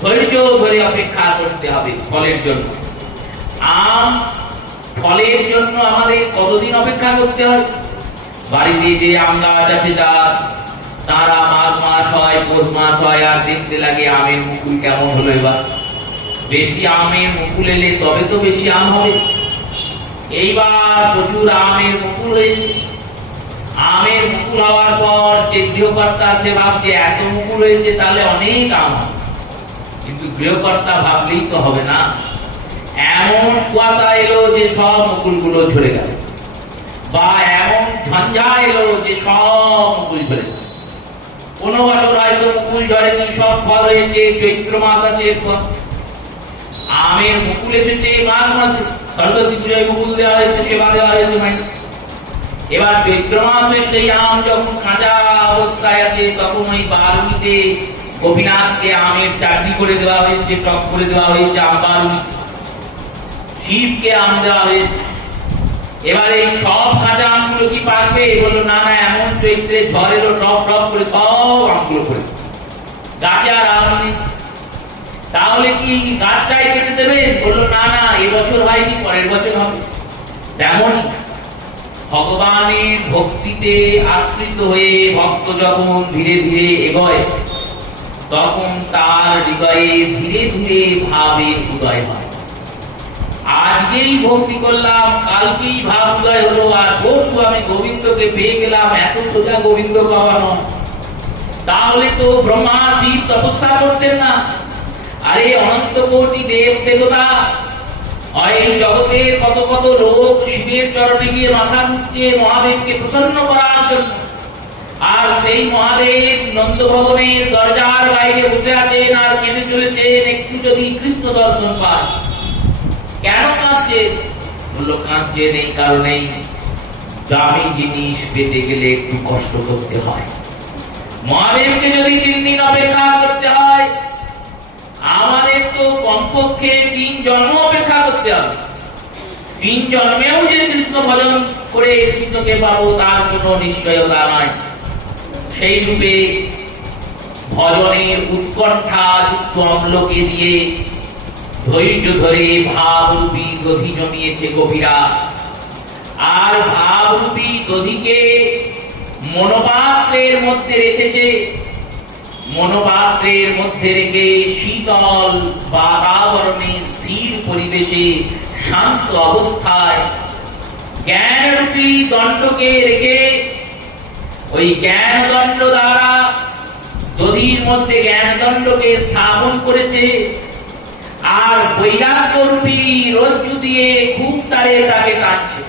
ধৈর্য ধরে অপেক্ষা করতে হবে ফলের জন্য। আম ফলের জন্য আমাদের কতদিন অপেক্ষা করতে হয়? বাড়িতে যে আম গাছ আছে যার, তারা মাঘ মাস হয়, পৌষ মাস হয়, আর দেখতে লাগে আমের মুকুল কেমন হলো। এবার বেশি আমের মুকুল এলে তবে তো বেশি আম হবে। এইবার প্রচুর আমের মুকুল হয়েছে। আমের মুকুল হওয়ার পর যে গৃহকর্তা, সে ভাবছে এত মুকুল হয়েছে তাহলে অনেক আম হবে। কিন্তু গৃহকর্তা ভাবলেই তো হবে না। এমন কুয়াশা এলো যে সব মুকুলগুলো ঝরে গেল, বা এমন ঝঞ্ঝা এলো যে সব মুকুল ঝরে গেল। কোনো বছর হয়তো মুকুল ঝরেনি, সব ফল হয়েছে। চৈত্র মাস আছে, আমের মুকুল এসেছে মাঘ মাসে, সরস্বতী পূজায় মুকুল দেওয়া হয়েছে, সেবা দেওয়া হয়েছে মাই। এবার চৈত্র মাসে সেই আম যখন কাঁচা অবস্থায় আছে, তখন ওই বারুণীতে গোপীনাথকে আমের চাটনি করে দেওয়া হয়েছে, টক করে দেওয়া হয়েছে আম বারুণী। শিবকে আম দেওয়া হয়েছে। এবার এই সব কাঁচা আমগুলো কি পারবে? বললো না না, এমন চৈত্রে ঝড় এলো, টক টক করে সব আমগুলো করে গাছে আর আম নেই। তাহলে কি গাছটাই কেটে দেবে? বললো না না, এবছর হয়নি, পরের বছর হবে। তেমন ভগবানের ভক্তিতে আশ্রিত হয়ে ভক্ত যখন ধীরে ধীরে এগোয়, তখন তার হৃদয়ে ধীরে ধীরে ভাবের উদয় হয়। আজকেই ভক্তি করলাম, কালকেই ভাব উদয় হলো, আর পরশু আমি গোবিন্দকে পেয়ে গেলাম, এত সোজা গোবিন্দ পাওয়ানো। তাহলে তো ব্রহ্মা শিব তপস্যা করতেন না। আরে অনন্ত কোটি দেব দেবতা এই জগতে কত কত লোক শিবের চরণে গিয়ে মাথা মুখছে মহাদেবকে প্রসন্ন করার জন্য, আর সেই মহাদেব নন্দভবনের দরজার বাইরে বসে আছেন আর কেঁদে চলেছেন একটু যদি কৃষ্ণ দর্শন পায়। কেন কাঁদছে? বললো কাঁদছেন এই কারণেই, দামি জিনিস পেতে গেলে একটু কষ্ট করতে হয়। মহাদেবকে যদি 3 দিন অপেক্ষা করতে হয়, আমাদের তো কমপক্ষে 3 জন্ম অপেক্ষা করতে হবে। 3 জন্মেও যে কৃষ্ণ ভজন করে কৃষ্ণকে পাবো তার কোনো নিশ্চয়তা নয়। সেই রূপে ভজনের উৎকণ্ঠা যুক্ত অম্লকে দিয়ে ধৈর্য ধরে ভাবরূপী দধি জমিয়েছে কবিরা, আর ভাবরূপী দধিকে মনোপাত্রের মধ্যে রেখেছে। মনোপাত্রের মধ্যে রেখে শীতল বাতাবরণে স্থির পরিবেশে শান্ত অবস্থায় জ্ঞানরূপী দণ্ডকে রেখে ওই জ্ঞানদণ্ড দ্বারা দধির মধ্যে জ্ঞানদণ্ডকে স্থাপন করেছে, আর বৈরাগ্যরূপী রজ্জু দিয়ে খুব তারে তাকে টানছে।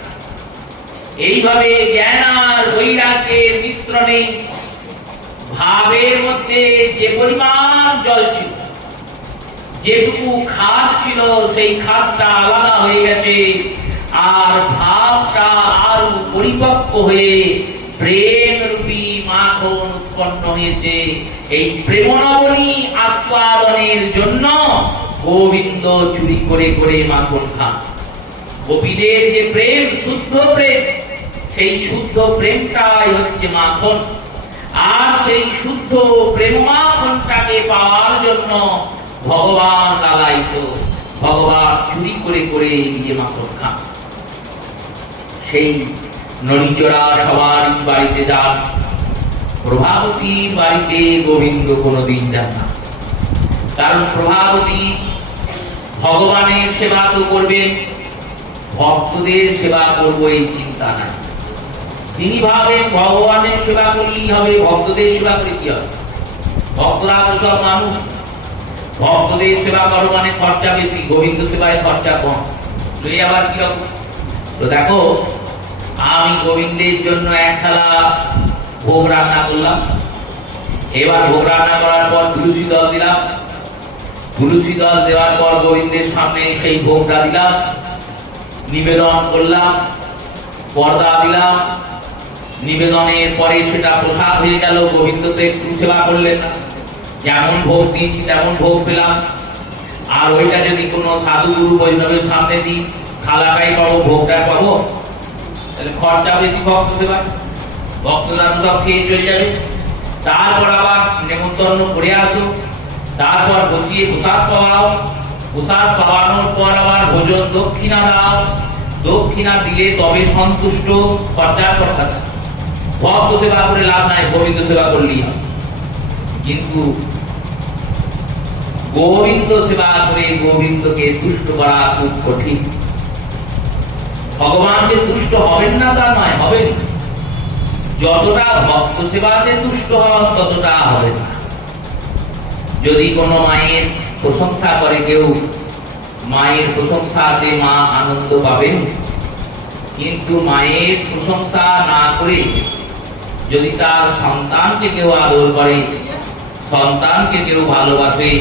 এইভাবে জ্ঞান আর বৈরাগ্যের মিশ্রণে ভাবের মধ্যে যে পরিমাণ জল ছিল, যেটুকু খাদ ছিল সেই খাদটা আলাদা হয়ে গেছে, আর ভাবটা আরো পরিপক্ক হয়ে প্রেম রূপী মাখন উৎপন্ন হয়েছে। এই প্রেমনবনী আস্বাদনের জন্য গোবিন্দ চুরি করে করে মাখন খান। গোপীদের যে প্রেম, শুদ্ধ প্রেম, সেই শুদ্ধ প্রেমটাই হচ্ছে মাখন। আর সেই শুদ্ধ প্রেম মাখনটাকে পাওয়ার জন্য ভগবান লালায়িত, ভগবান চুরি করে করে নিজে মাখন খান। সেই নড়িচড়া সবার বাড়িতে যান, প্রভাবতীর বাড়িতে গোবিন্দ কোনদিন যান না। কারণ প্রভাবতী ভগবানের সেবা তো করবেন, ভক্তদের সেবা করবো এই চিন্তা নাই। তিনি ভাবেন ভগবানের সেবা করলেই হবে, ভক্তদের সেবা করে কি হবে? ভক্তরা তো সব মানুষ, ভক্তদের সেবা করো মানে খরচা বেশি, গোবিন্দ সেবায় খরচা কম। তুই আবার কি হবে? তো দেখো, আমি গোবিন্দের জন্য 1 থালা ভোগ রান্না করলাম। এবার ভোগ রান্না করার পর তুলসী দল দিলাম। তুলসী দল দেওয়ার পর গোবিন্দের সামনে সেই ভোগটা দিলাম, নিবেদন করলাম, পর্দা দিলাম। নিবেদনের পরে সেটা প্রসাদ হয়ে গেল। গোবিন্দ তো একটু সেবা করলেন না, যেমন ভোগ দিয়েছি তেমন ভোগ পেলাম। আর ওইটা যদি কোনো সাধু গুরু বৈষ্ণবের সামনে দিই, থালাটাই পাবো, ভোগটা পাবো, তাহলে খরচা বেশি ভক্ত সেবা, ভক্তরা সব খেয়ে চলে যাবে। তারপর আবার নেমন্তন্ন করে আসো, তারপর বসিয়ে প্রসাদ পাওয়াও, প্রসাদ পাওয়ানোর পর আবার ভোজন দক্ষিণা দাও, দক্ষিণা দিলে তবে সন্তুষ্ট। খরচার কথা, ভক্ত সেবা করে লাভ নাই, গোবিন্দ সেবা করলেই হবে। কিন্তু গোবিন্দ সেবা করে গোবিন্দকে তুষ্ট করা খুব কঠিন। ভগবানকে তুষ্ট হবেন না তা নয়, হবেন। যতটা ভক্ত সেবাতে তুষ্ট হন ততটা হবে না। যদি কোনো মায়ের প্রশংসা করে কেউ, মায়ের প্রশংসাতে মা আনন্দ পাবেন। কিন্তু মায়ের প্রশংসা না করে যদি তার সন্তানকে কেউ আদর করে, সন্তানকে কেউ ভালোবাসে,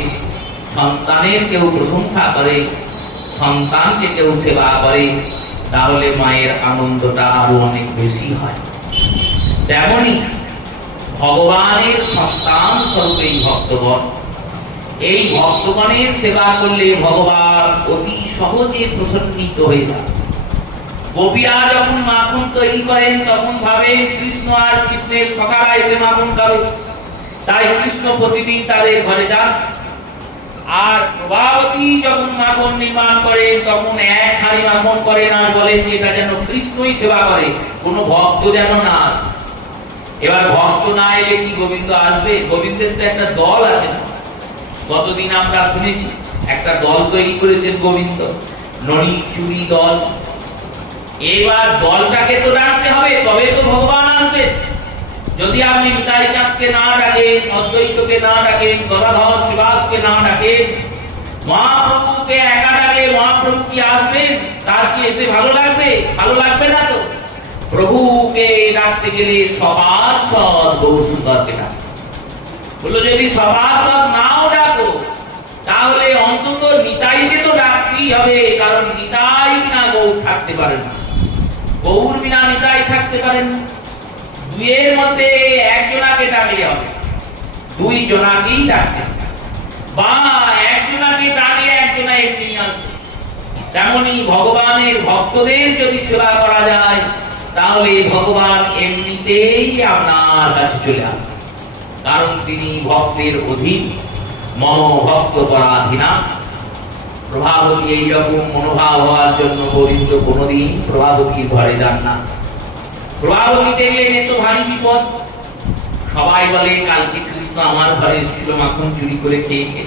সন্তানের কেউ প্রশংসা করে, সন্তানকে কেউ সেবা করে, তাহলে মায়ের আনন্দটা আরো অনেক বেশি হয়। তেমনি ভগবানের সন্তান স্বরূপ এই ভক্তগণ, এই ভক্তগণের সেবা করলে ভগবান অতি সহজে প্রসন্নিত হয়ে যায়। গোপীরা যখন মাখন তৈরি করেন তখন ভাবেন কৃষ্ণ আর কৃষ্ণের সখারা এসে মাখন খাবে, তাই কৃষ্ণ প্রতিদিন তাদের ঘরে যান। আর প্রভাবতী যখন মাখন নির্মাণ করেন তখন 1 হাঁড়ি মাখন করেন আর বলেন যে এটা যেন কৃষ্ণই সেবা করে, কোন ভক্ত যেন না আসে। এবার ভক্ত না এলে কি গোবিন্দ আসবে? গোবিন্দের তো একটা দল আছে না, কতদিন আমরা শুনেছি একটা দল তৈরি করেছেন গোবিন্দ, নড়ি চুরি দল। এবার দলটাকে তো ডাকতে হবে, তবে তো ভগবান আসবে। যদি আপনি নিতাই চাঁদকে না ডাকেন, অদ্বৈতকে না ডাকেন, গদাধর শিবাসকে না ডাকেন, মহাপ্রভুকে একা ডাকে, মহাপ্রভু কি আসবেন? তার কি এসে ভালো লাগবে? ভালো লাগবে না তো। প্রভুকে ডাকতে গেলে সভাসদ গৌর সুন্দরকে ডাকে। বললো যদি সভাসদ নাও ডাকো তাহলে অন্তত নিতাইকে তো ডাকতেই হবে, কারণ নিতাই বিনা গৌর থাকতে পারেন না, গৌর বিনা নিতাই থাকতে পারেন না। দুইয়ের মধ্যে একজনাকে ডাকলে হবে, দুই জনাকেই ডাকতে হবে, বা একজনাকে ডাকলে একজনা এমনি আসবে। তেমনি ভগবানের ভক্তদের যদি সেবা করা যায় তাহলে ভগবান এমনিতেই আপনার কাছে চলে আসবে, কারণ তিনি ভক্তের অধীন, মম ভক্ত পরাধীনা। প্রভাবতী এইরকম মনোভাব হওয়ার জন্য গোবিন্দ কোনদিন প্রভাবতীর ঘরে যান না। প্রভাবতীতে গেলে তো ভারী বিপদ। সবাই বলে কালকে কৃষ্ণ আমার ঘরে ছিল, মাখন চুরি করে খেয়েছে।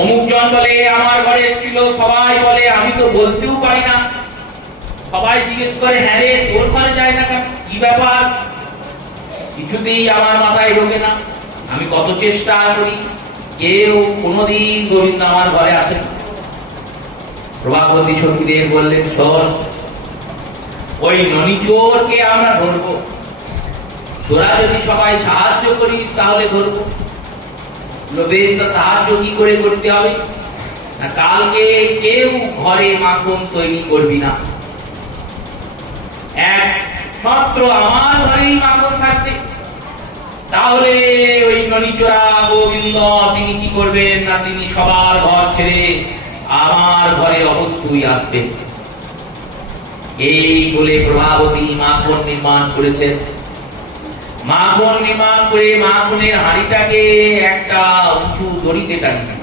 অমুক জন বলে আমার ঘরে ছিল, সবাই বলে আমি তো বলতেও পারি না। সবাই জিজ্ঞেস করে হ্যাঁ রে তোর ঘরে যায় না কেন, কি ব্যাপার? কিছুতেই আমার মাথায় ঢোকে না। আমি কত চেষ্টা করি, কেউ কোনদিন গোবিন্দ আমার ঘরে আসে না। প্রভাবতী সখীদের বললেন শোন, ওই ননিচোরকে আমরা ধরবো, তোরা যদি সবাই সাহায্য করিস তাহলে ধরবো। বেশ, তা সাহায্য কি করে করতে হবে? না কালকে কেউ ঘরে মাখন তৈরি করবি না, একমাত্র আমার ঘরেই মাখন থাকবে। তাহলে ওই ননিচোরা গোবিন্দ তিনি কি করবেন না, তিনি সবার ঘর ছেড়ে আমার ঘরে অবশ্যই আসবেন। এই বলে প্রভাবতী মাখন নির্মাণ করেছেন। মাখন নির্মাণ করে মাখনের হাঁড়িটাকে একটা উঁচু দড়িতে টানিয়ে,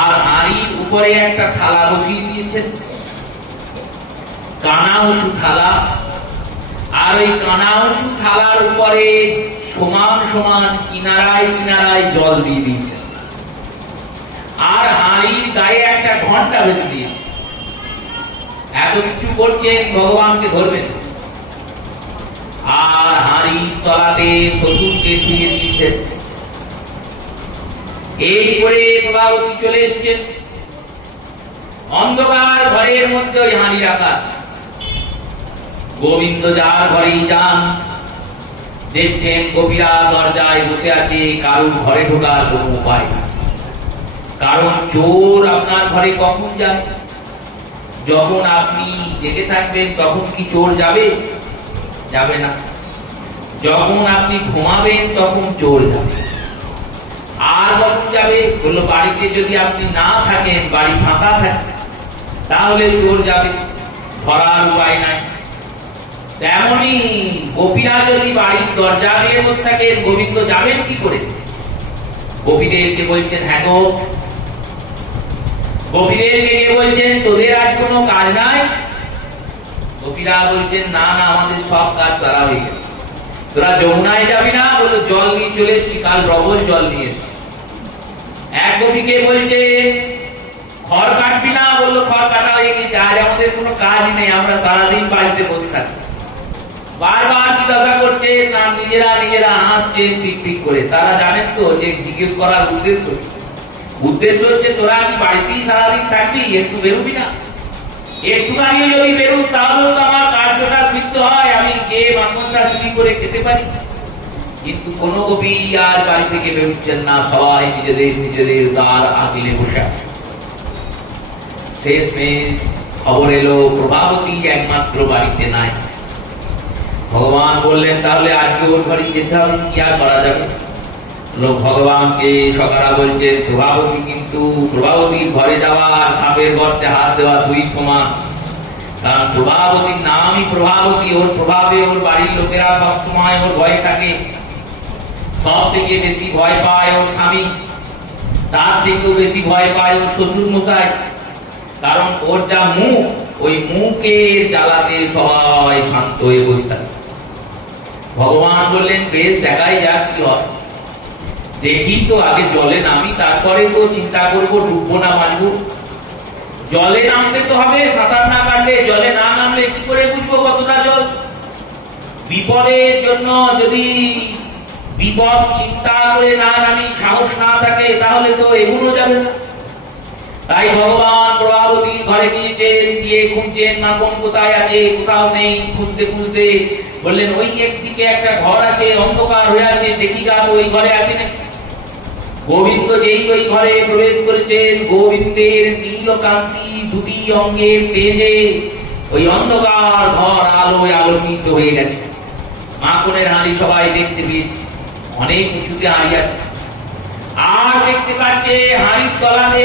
আর হাঁড়ির উপরে একটা থালা বসিয়ে দিয়েছেন, কানা উঁচু থালা। আর ওই কানা উঁচু থালার উপরে সমান সমান কিনারায় কিনারায় জল দিয়ে দিয়েছেন, আর হাঁড়ির গায়ে একটা ঘন্টা বেঁধে দিয়েছে। এত কিছু করছেন, ভগবানকে ধরবেন। আর হাঁড়ির তলাতে শ্বশুরকে শুয়ে দিয়েছেন। এই করে প্রভাবতী চলে এসছেন। অন্ধকার ঘরের মধ্যে ওই হাঁড়ি রাখা। গোবিন্দ যার ঘরেই যান দেখছেন গোপীরা দরজায় বসে আছে, কারোর ঘরে ঢোকার কোন উপায় না। কারণ চোর আপনার ঘরে কখন যায়? যখন আপনি জেগে থাকবেন তখন কি চোর যাবে? যাবে না। যখন আপনি ঘুমাবেন তখন চোর যাবে। আর কখন যাবে? বললো বাড়িতে যদি আপনি না থাকেন, বাড়ি ফাঁকা থাকে, তাহলে চোর যাবে, ধরার উপায় নাই। তেমনি গোপীরা যদি বাড়ির দরজা দিয়ে বসে থাকেন, গোবিন্দ যাবেন কি করে? গোপীদেরকে বলছেন হ্যাঁ গো, গোপীদেরকে বলছেন তোদের আজ কোনো কাজ নাই? গোপীরা বলছেন না না, আমাদের সব কাজ সারা হয়ে গেছে। তোরা যমুনায় যাবি না? বললো জল নিয়ে চলে এসছি, কাল প্রবল জল নিয়ে এসছি। এক গোপীকে বলছে খড় কাটবি না? বললো খড় কাটা হয়ে গেছে, আজ আমাদের কোনো কাজ নেই, আমরা সারাদিন বাড়িতে বসে থাকি। বারবার জিজ্ঞাসা করছে, না নিজেরা নিজেরা হাসছেন ঠিক ঠিক করে। তারা জানেন তো যে জিজ্ঞেস করার উদ্দেশ্য হচ্ছে তোরা কি বাড়িতেই সারাদিন থাকবি, একটু বেরোবি না? একটুখানি যদি বেরোস তাহলেও তো আমার কার্যটা সিদ্ধ হয়, আমি যে মাখনটা চুরি করে খেতে পারি। কিন্তু কোন কবি আর বাড়ি থেকে বেরোচ্ছেন না, সবাই নিজেদের নিজেদের দ্বার আগলে বসে আছে। শেষমেশ খবর এলো প্রভাবতী একমাত্র বাড়িতে নাই। ভগবান বললেন তাহলে আজকে ওর বাড়ি যেতে হবে, কি আর করা যাবে? ভগবানকে সকারা বলছে প্রভাবতী, কিন্তু প্রভাবতীর ঘরে যাওয়া আর সাপের গর্তে হাত দেওয়া দুই সমান। কারণ প্রভাবতীর নামই প্রভাবতী, ওর প্রভাবে ওর বাড়ির লোকেরা সবসময় ওর ভয়ে থাকে। সব থেকে বেশি ভয় পায় ওর স্বামী, তার থেকেও বেশি ভয় পায় ওর শ্বশুর মশাই। কারণ ওর যা মুখ, ওই মুখের জ্বালাতে সবাই শান্ত হয়ে বসে থাকে। ভগবান বললেন বেশ দেখাই যাক কি হয়, দেখি তো আগে জলে নামি, তারপরে তো চিন্তা করবো ডুববো না বাঁচবো। জলে নামতে তো হবে, সাঁতার না কাটলে, জলে না নামলে কি করে বুঝবো কতটা জল? বিপদের জন্য যদি বিপদ চিন্তা করে না জানি সাহস না থাকে তাহলে তো এগুলো যাবে না। তাই ভগবান প্রভাবতীর ঘরে গিয়েছেন, গিয়ে খুঁজছেন মাখন কোথায় আছে, কোথাও নেই। খুঁজতে খুঁজতে বললেন ওই একদিকে একটা ঘর আছে, অন্ধকার হয়ে আছে, দেখি গা তো ওই ঘরে আছে না। গোবিন্দ যেই ওই ঘরে প্রবেশ করেছেন, গোবিন্দের নীলকান্তি দুটি অঙ্গের তেজে ওই অন্ধকার ঘর আলোয় আলোকিত হয়ে গেছে। মাখনের হাঁড়ি সবাই দেখতে পেয়েছে, অনেক উঁচুতে হাঁড়ি আছে। আর দেখতে পাচ্ছে হাঁড়ির তলাতে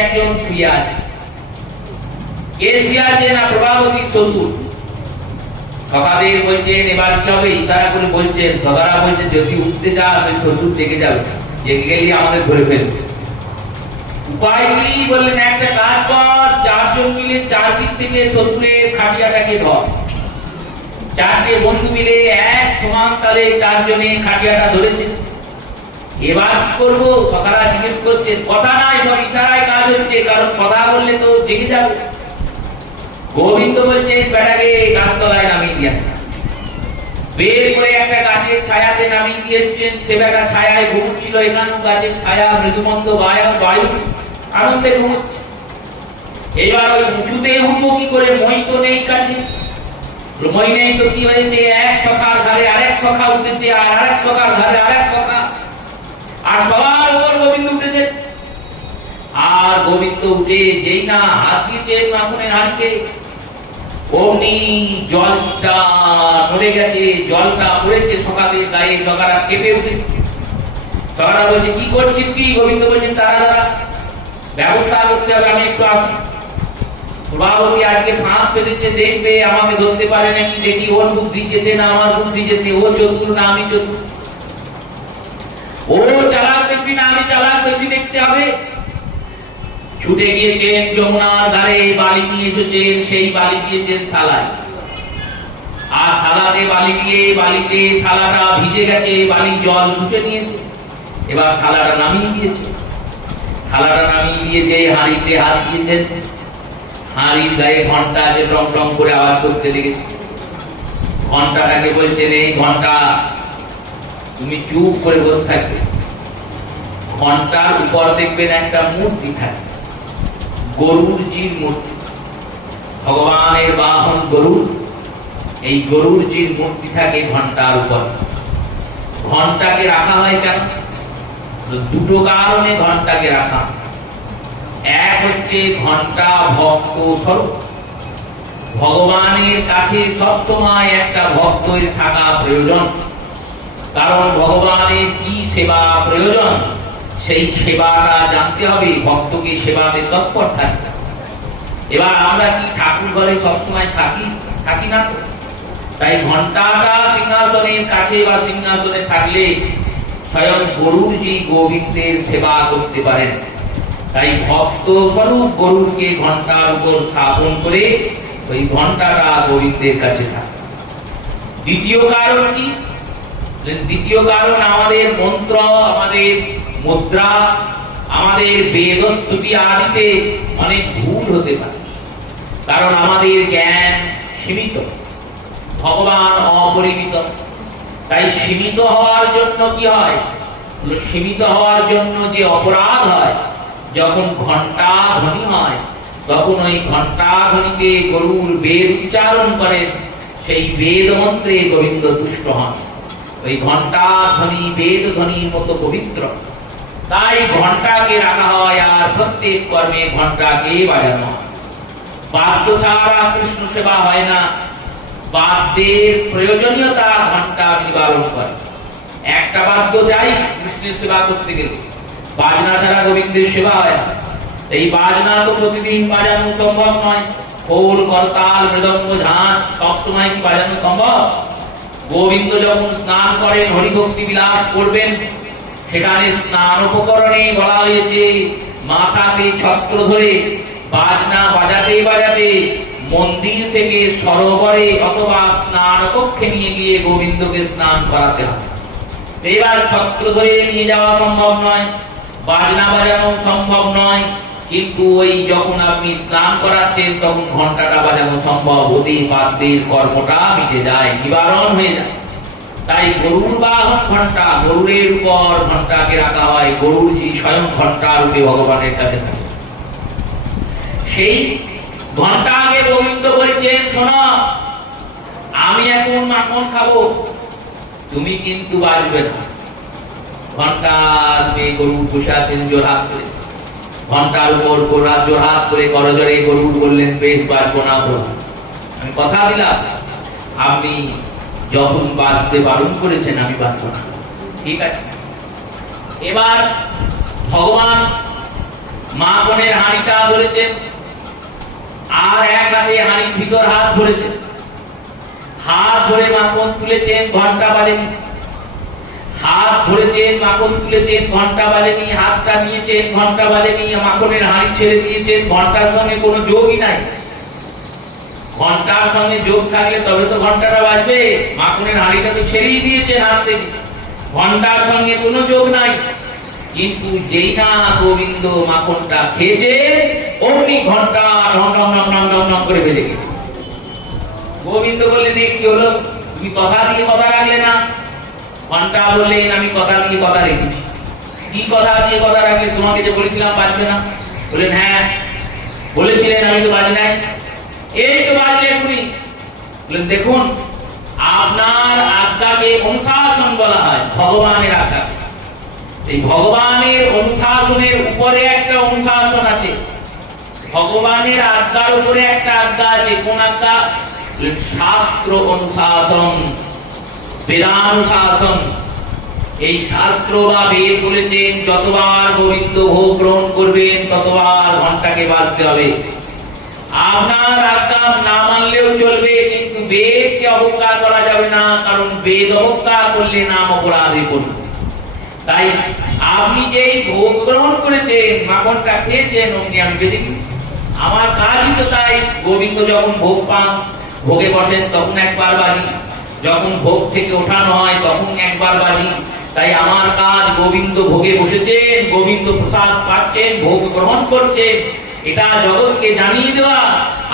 একজন শুয়ে আছে। কে শুয়ে আছে না? প্রভাবতীর শ্বশুর। সকালে বলছেন এবার কি হবে, ইশারা করে বলছেন। সকারা বলছে যদি উঠতে যাস ওই শ্বশুর দেখে যাবে, জেগে গেলে আমাদের ধরে ফেলবে। উপায় কি? বললেন একটা কাজ কর, চারজন মিলে চারদিক থেকে শ্বশুরের খাটিয়াটাকে ধর। চারটে বন্ধু মিলে এক সমান তালে চারজনে খাটিয়াটা ধরেছে। এবার কি করবো? সকারা জিজ্ঞেস করছে। কথা নাই, সব ইশারায় কাজ হচ্ছে, কারণ কথা বললে তো জেগে যাবে। গোবিন্দ বলছে বেটাকে গাছতলায় নামিয়ে দিয়ে বের করে একটা গাছের ছায়াতে নামিয়ে দিয়েছেন। সে বেটা ছায়ায় ঘুমছিল, এখানেও গাছের ছায়া, মৃদুমন্দ বায়ু আনন্দে ঘুমছে। এবার ওই উঁচুতে উঠবো কি করে? মই তো নেই কাছে। মই নেই তো কি হয়েছে? এক সখার ধারে আরেক সখা উঠেছে, আর আরেক সখার ধারে আরেক সখা, আর সবার ওপর গোবিন্দ উঠেছে। আর গোবিন্দ উঠে যেই না হাত দিয়েছে মাখনের হাঁড়িতে, অমনি জলটা নড়ে গেছে, জলটা পড়েছে সকালের গায়ে। সকারা কেঁপে উঠেছে। সকারা বলছে কি করছিস কি? গোবিন্দ বলছেন তারা তারা ব্যবস্থা করতে হবে, আমি একটু আসি। প্রভাবতী আজকে ফাঁস পেতেছে, দেখবে আমাকে ধরতে পারে নাকি, দেখি ওর বুদ্ধি যেতে না আমার বুদ্ধি যেতে, ও চতুর না আমি চতুর, ও চালাক বেশি না আমি চালাক বেশি, দেখতে হবে। ছুটে গিয়েছেন যমুনার ধারে, বালি নিয়ে এসেছেন, সেই বালি দিয়েছেন থালায়। আর থালাতে বালি দিয়ে, বালিতে থালাটা ভিজে গেছে, বালি জল শুষে নিয়েছে। এবার থালাটা নামিয়ে দিয়েছে। থালাটা নামিয়ে দিয়ে যে হাঁড়িতে হাত দিয়েছেন, হাঁড়ির গায়ে ঘন্টা যে টং টং করে আওয়াজ করতে লেগেছে। ঘন্টাটাকে বলছেন এই ঘন্টা তুমি চুপ করে বসে থাকবে। ঘন্টার উপর দেখবেন একটা মূর্তি থাকে, গরুরজির মূর্তি। ভগবানের বাহন গরুর, এই গরুরজির মূর্তি থাকে ঘন্টার উপর। ঘন্টাকে রাখা হয় কেন? দুটো কারণে ঘন্টাকে রাখা। এক হচ্ছে ঘন্টা ভক্ত স্বরূপ। ভগবানের কাছে সবসময় একটা ভক্তের থাকা প্রয়োজন, কারণ ভগবানের কি সেবা প্রয়োজন সেই সেবাটা জানতে হবে, ভক্তকে সেবাতে তৎপর থাকতে। এবার আমরা কি ঠাকুর ঘরে সবসময় থাকি না? তাই ঘন্টাটা সিংহাসনের কাছে বা সিংহাসনে থাকলে স্বয়ং গরুরজি গোবিন্দের সেবা করতে পারেন। তাই ভক্ত স্বরূপ গরুরকে ঘন্টার উপর স্থাপন করে ওই ঘন্টাটা গোবিন্দের কাছে থাকে। দ্বিতীয় কারণ কি? দ্বিতীয় কারণ আমাদের মন্ত্র, আমাদের মুদ্রা, আমাদের বেদস্তুতি আদিতে অনেক ভুল হতে পারে, কারণ আমাদের জ্ঞান সীমিত, ভগবান অপরিমিত। তাই সীমিত হওয়ার জন্য কি হয়? সীমিত হওয়ার জন্য যে অপরাধ হয়, যখন ঘন্টা ধ্বনি হয় তখন ওই ঘন্টা ধ্বনিতে গরুর বেদ উচ্চারণ করেন, সেই বেদ মন্ত্রে গোবিন্দ তুষ্ট হন। ওই ঘন্টা ধ্বনি বেদ ধ্বনির মতো পবিত্র, তাই ঘন্টাকে রাখা হয়। আর প্রত্যেক কর্মে ঘন্টাকে বাজানো হয়। বাদ্য ছাড়া কৃষ্ণ সেবা হয় না। বাদ্যের প্রয়োজনীয়তা ঘন্টা নিবারণ করে। একটা বাদ্য যাই কৃষ্ণের সেবা করতে গেলে, বাজনা ছাড়া গোবিন্দের সেবা হয় না। এই বাজনা তো প্রতিদিন বাজানো সম্ভব নয়। খোল, করতাল, মৃদঙ্গ, ঝাঁঝ সবসময় কি বাজানো সম্ভব? গোবিন্দ যখন স্নান করেন, হরিভক্তি বিলাস করবেন, সেখানে স্নান উপকরণে বলা হয়েছে মাথাতে ছত্র ধরে বাজনা বাজাতে বাজাতে মন্দির থেকে সরোবরে অথবা স্নান কক্ষে নিয়ে গিয়ে গোবিন্দকে স্নান করাতে হবে। এবার ছত্র ধরে নিয়ে যাওয়া সম্ভব নয়, বাজনা বাজানো সম্ভব নয়, কিন্তু ওই যখন আপনি স্নান করাচ্ছেন তখন ঘন্টাটা বাজানো সম্ভব। অতি বাদ্যের কর্মটা মিটে যায়, নিবারণ হয়ে যায়। তাই গরুর বাহন ঘন্টা, গরুরের উপর ঘন্টাকে রাখা হয়, গরুরজি স্বয়ং ঘন্টা রূপে ভগবানের কাছে থাকে। সেই ঘন্টাকে গোবিন্দ বলছেন, শোনো, আমি এখন মাখন খাবো, তুমি কিন্তু বাঁচবে না। ঘন্টার গরু বসে আছেন জোরহাত করে, ঘন্টার উপর জোরহাত করে করজোরে গরুর বললেন, বেশ বাঁচবো না প্রভু, আমি কথা দিলাম, আপনি যখন বাঁচতে বারণ করেছেন আমি বাঁচব না, ঠিক আছে। এবার ভগবান মাখনের হাঁড়িটা ধরেছেন, আর এক হাতে হাঁড়ির ভিতর হাত ধরেছেন, হাত ধরে মাখন তুলেছেন, ঘন্টা বাজেনি, হাত ধরেছেন মাখন তুলেছেন, ঘন্টা বাজেনি, হাতটা নিয়েছেন, ঘন্টা বাজেনি, মাখনের হাঁড়ি ছেড়ে দিয়েছেন, ঘন্টার সঙ্গে কোনো যোগই নাই। ঘন্টার সঙ্গে যোগ থাকলে তবে তো ঘন্টাটা বাজবে, মাখনের হাঁড়িটা তো ছেড়েই দিয়েছেন হাত থেকে, ঘন্টার সঙ্গে কোনো যোগ নাই। কিন্তু যেই না গোবিন্দ মাখনটা খেয়েছে, অমনি ঘন্টা ঢং ঢং ঢং ঢং ঢং ঢং করে বেজে গেছে। গোবিন্দ বললেন, কি হলো, তুমি কথা দিয়ে কথা রাখলে না? ঘন্টা বললেন, আমি কথা দিয়ে কথা রেখেছি। কি কথা দিয়ে কথা রাখলে? তোমাকে যে বলেছিলাম বাজবে না। বললেন, হ্যাঁ বলেছিলেন, আমি তো বাজি নাই। এই তো বাজলে উনি। বললেন, দেখুন, আপনার আজ্ঞাকে অনুশাসন বলা হয়, ভগবানের আজ্ঞা। এই ভগবানের অনুশাসনের উপরে একটা অনুশাসন আছে, ভগবানের আজ্ঞার উপরে একটা আজ্ঞা আছে। কোন আজ্ঞা? শাস্ত্র অনুশাসন, বেদানুশাসন। এই শাস্ত্র বা বেদ বলেছেন, যতবার গোবিন্দ ভোগ গ্রহণ করবেন ততবার ঘন্টাকে বাজতে হবে। আপনার আজ্ঞা না মানলেও চলবে, কিন্তু বেদকে অবজ্ঞা করা যাবে না, কারণ বেদ অবজ্ঞা করলে নাম অপরাধে পড়বে। তাই আপনি যেই ভোগ গ্রহণ করেছেন, মাখনটা খেয়েছেন, অমনি আমি বেঁধে গেছি। আমার কাজই তো তাই। গোবিন্দ যখন ভোগ পান, ভোগে বসেন, তখন একবার বাজি, যখন ভোগ থেকে ওঠানো হয় তখন একবার বাজি। তাই আমার কাজ, গোবিন্দ ভোগে বসেছেন, গোবিন্দ প্রসাদ পাচ্ছেন, ভোগ গ্রহণ করছেন, এটা জগৎকে জানিয়ে দেওয়া।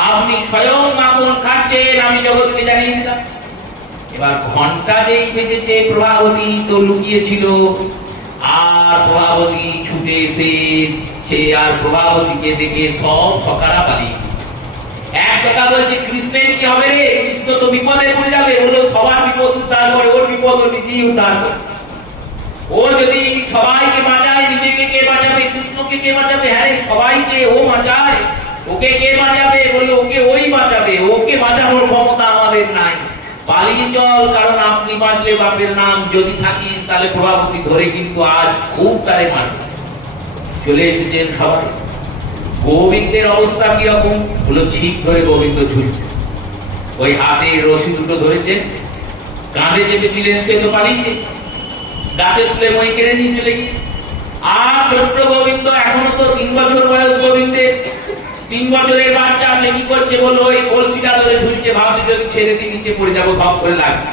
আপনি স্বয়ং মাখন খাচ্ছেন, আমি জগৎকে জানিয়ে দিলাম। এবার ঘন্টা যেই বেজেছে, প্রভাবতী তো লুকিয়েছিল, আর প্রভাবতী ছুটে এসেছে, আর প্রভাবতীকে দেখে সব সকারা পালিয়ে। এক কথা বলছে, কৃষ্ণের কি হবে রে? কৃষ্ণ তো বিপদে পড়ে যাবে। বললো, সবার বিপদ উদ্ধার করে, ওর বিপদ ও নিজেই উদ্ধার করে। ও যদি সবাইকে বাঁচায়, নিজেকে কে বাঁচাবে? কৃষ্ণকে কে বাঁচাবে? হ্যাঁ, সবাইকে ও বাঁচায়, ওকে কে বাঁচাবে? বললো, ওকে ওই বাঁচাবে, ওকে বাঁচানোর ক্ষমতা আমাদের নাই। পালিয়ে চল, কারণ আপনি বাঁচলে বাপের নাম, যদি থাকিস তাহলে প্রভাবতী ধরে কিন্তু আজ খুব তারে মারবে। চলে এসেছেন সবাই। গোবিন্দের অবস্থা কিরকম? হলো, ছিপ ধরে গোবিন্দ ঝুলছে, ওই হাতে রশি দুটো ধরেছেন, কাঁধে চেপেছিলেন, সে তো পালিয়েছে, গাছে তুলে মই কেড়ে নিয়ে চলে গিয়ে। আর ছোট্ট গোবিন্দ, এখনো তো 3 বছর বয়স গোবিন্দের, 3 বছরের বাচ্চা, সে কি করছে? বললো, ওই কলসিটা ধরে ঝুলছে, ভাবছে যদি ছেড়ে দিয়ে নিচে পড়ে যাবো, সব করে লাগবে।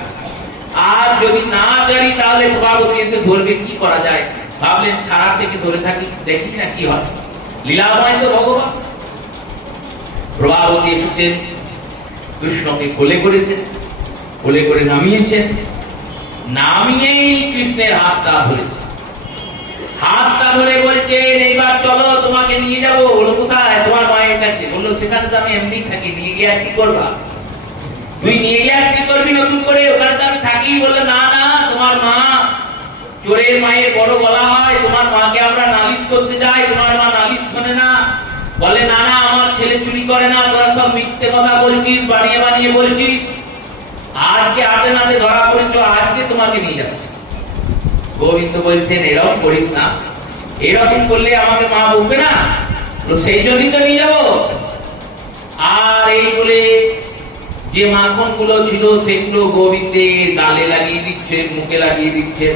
আর যদি না জানি তাহলে প্রভাবতী এসে ধরবে, কি করা যায়? ভাবলেন, ছাড়া থেকে ধরে থাকি, দেখি না কি হয়। লীলাময় তো ভগবান। প্রভাবতী এসেছেন, কৃষ্ণকে কোলে করেছেন, কোলে করে নামিয়েছেন, নামিয়েই কৃষ্ণের হাতটা ধরেছে, হাতটা ধরে বলছেন, এইবার চলো, তোমাকে নিয়ে যাবো। বলো, কোথায়? তোমার মায়ের কাছে। বললো, সেখানে তো আমি এমনি থাকি, নিয়ে গিয়ে আর কি করবা? তুই নিয়ে গিয়ে আর কি করবি নতুন করে? ওখানে তো আমি থাকি। বললো, না না, তোমার মা চোরের মায়ের বড় বলা হয়, তোমার মাকে আমরা নালিশ করতে যাই, তোমার মা নালিশ শোনে না। বলে, না না, আমার ছেলে চুরি করে না, তোরা সব মিথ্যে কথা বলছিস, বানিয়ে বানিয়ে বলছিস। আজকে হাতে নাতে ধরা পড়েছ, আজকে তোমাকে নিয়ে যাবো। গোবিন্দ বলছেন, এরকম করিস না, এরকম করলে আমাকে মা বলবে না, তো সেই জন্যই তো নিয়ে যাবো। আর এই বলে যে মাখন গুলো ছিল, সেগুলো গোবিন্দের গালে লাগিয়ে দিচ্ছেন, মুখে লাগিয়ে দিচ্ছেন,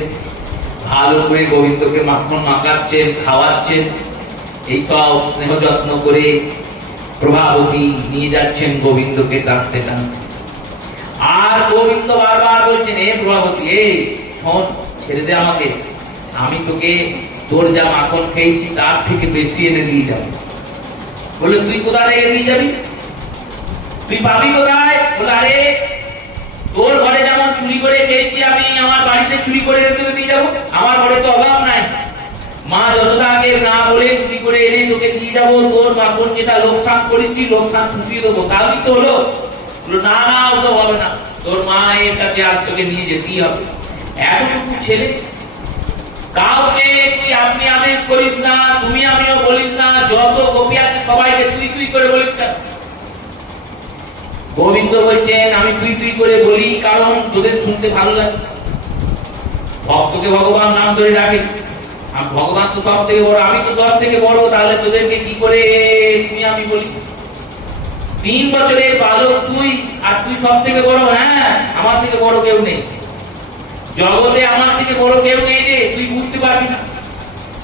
ভালো করে গোবিন্দকে মাখন মাখাচ্ছেন, খাওয়াচ্ছেন। এই সব স্নেহ যত্ন করে প্রভাবতী নিয়ে যাচ্ছেন গোবিন্দকে টানতে টানতে। আর গোবিন্দ বারবার বলছেন, এ প্রভাবতী, এই শোন, ছেড়ে দে আমাকে, আমি তোকে তোর যা মাখন খেয়েছি তার থেকে বেশি এনে দিয়ে যাবো। বলে, তুই কোথায় রেখে দিয়ে যাবি? তুই পাবি কোথায়? বলে, আরে তোর ঘরে যেমন চুরি করে খেয়েছি আমি, আমার বাড়িতে চুরি করে রেখে দিয়ে যাবো? আমার ঘরে তো অভাব নাই। মা যশোদাকে না বলে চুরি করে এনে তোকে দিয়ে যাবো, তোর বাপন যেটা লোকসান করেছি লোকসান ছুটিয়ে দেবো, তাহলে তো হলো। না না, ওসব হবে না, তোর মায়ের কাছে আজ তোকে নিয়ে যেতেই হবে। এতটুকু ছেলে, কাউকে তুই আপনি আদেশ করিস না, তুমি আমিও বলিস না, যত গোপী আছে সবাইকে তুই তুই করে বলিস না। গোবিন্দ বলছেন আমি তুই তুই করে বলি কারণ তোদের শুনতে ভালো লাগে। ভক্তকে ভগবান নাম ধরে ডাকে, ভগবান তো সব থেকে বড়, আমি তো সব থেকে বড়, তাহলে তোদেরকে কি করে তুমি আমি বলি? 3 বছরের বালক তুই, আর তুই সব থেকে বড়? হ্যাঁ, আমার থেকে বড় কেউ নেই জগতে, আমার থেকে বড় কেউ নেই রে, তুই বুঝতে পারবি না।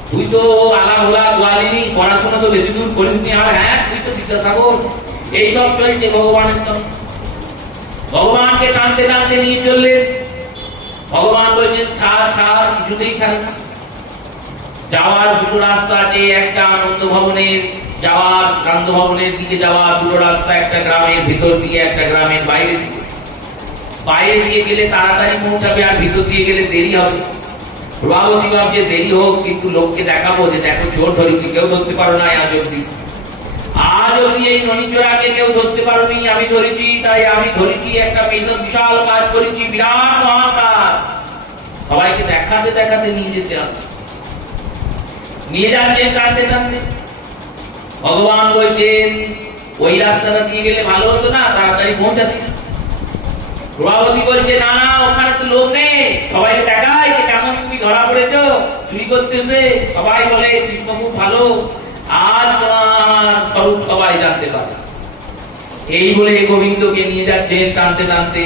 তুই তো আলা ভোলা গোয়ালিনি, পড়াশোনা তো বেশি দূর করিসনি, আর হ্যাঁ তুই তো বিদ্যাসাগর। এইসব চলছে ভগবানের সঙ্গে। ভগবানকে টানতে টানতে নিয়ে চললে ভগবান বলছেন ছাড় ছাড়, কিছুতেই ছাড় না। যাওয়ার দুটো রাস্তা আছে, একটা আনন্দ ভবনের যাওয়ার, আনন্দ ভবনের দিকে যাওয়ার দুটো রাস্তা, একটা গ্রামের ভিতর দিকে, একটা গ্রামের বাইরে দিকে। বাইরে দিয়ে গেলে তাড়াতাড়ি পৌঁছাবে, আর ভিতর দিয়ে গেলে দেরি হবে। প্রভাবতী ভাবছে দেরি হোক, কিন্তু লোককে দেখাবো যে দেখো চোর ধরেছি, কেউ ধরতে পারো না আজ অব্দি। আজ অব্দি এই ননিচোরাকে কেউ ধরতে পারোনি, আমি ধরেছি, তাই আমি ধরেছি, একটা বিশাল কাজ করেছি, বিরাট মহান কাজ। সবাইকে দেখাতে দেখাতে নিয়ে যেতে হবে। নিয়ে যাচ্ছেন টানতে টানতে। ভগবান বলছেন ওই রাস্তাটা দিয়ে গেলে ভালো হতো না, তাড়াতাড়ি পৌঁছাতে। প্রভাবতী বলছে না না, ওখানে তো লোক নেই, সবাইকে দেখাই যে কেমন তুমি ধরা পড়েছ চুরি করতেছে। সবাই বলে কৃষ্ণ খুব ভালো, আজ তোমার স্বরূপ সবাই জানতে পারে। এই বলে গোবিন্দকে নিয়ে যাচ্ছেন টানতে টানতে।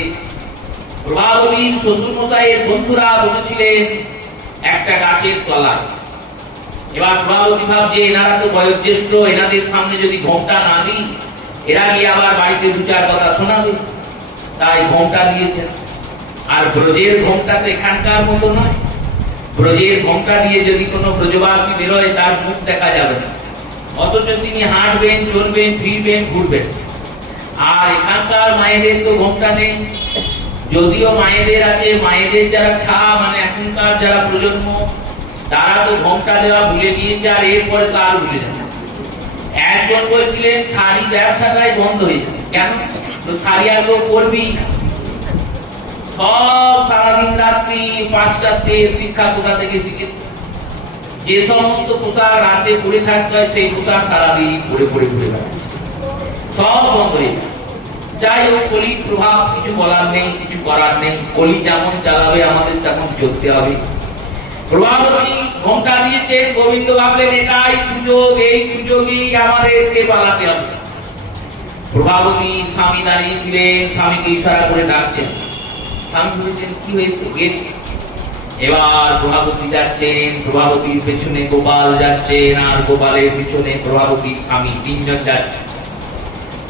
প্রভাবতীর শ্বশুর মশাইয়ের বন্ধুরা বসেছিলেন একটা গাছের তলায়। এবার প্রভাবতী ভাবছে এনারা তো বয়োজ্যেষ্ঠ, এনাদের সামনে যদি ঘোমটা না দিই এরা গিয়ে আবার বাড়িতে 2-4 কথা শোনাবে, তাই ঘোমটা দিয়েছেন। আর ব্রজের ঘোমটা তো এখানকার মতো নয়, ব্রজের ঘোমটা দিয়ে যদি কোনো ব্রজবাসী বেরোয় তার মুখ দেখা যাবে না, অথচ তিনি হাঁটবেন, চলবেন, ফিরবেন, ঘুরবেন। আর এখানকার মায়েদের তো ঘোমটা নেই, যদিও মায়েদের আছে, মায়েদের যারা মানে এখনকার যারা প্রজন্ম তারা তো ঘোমটা দেওয়া ভুলে গিয়েছে, আর এরপরে তো আর ভুলে যাবে। একজন বলছিলেন শাড়ি ব্যবসাটাই বন্ধ হয়ে যাবে, কেন? তো শাড়ি আর কেউ পরবেই না, সব সারাদিন রাত্রি পাশ্চাত্যে শিক্ষা কোথা থেকে শিখেছে, যে সমস্ত পোশাক রাতে পরে থাকতে হয় সেই পোশাক সারাদিন পরে পরে ঘুরে বেড়ায়, সব বন্ধ হয়ে যায়। যাই হোক, কলির প্রভাব, কিছু বলার নেই, কিছু করার নেই, কলি যেমন চালাবে আমাদের তেমন চলতে হবে। প্রভাবতী ঘোমটা দিয়েছে, গোবিন্দ ভাবলেন এটাই সুযোগ, এই সুযোগই আমাদেরকে পালাতে হবে। প্রভাবতী স্বামী দাঁড়িয়েছিলেন, স্বামীকে ইশারা করে ডাকছেন। স্বামী বলছেন কি হয়েছে? এবার প্রভাবতী যাচ্ছেন, প্রভাবতীর পেছনে গোপাল যাচ্ছেন, আর গোপালের পিছনে প্রভাবতীর স্বামী, 3 জন যাচ্ছে।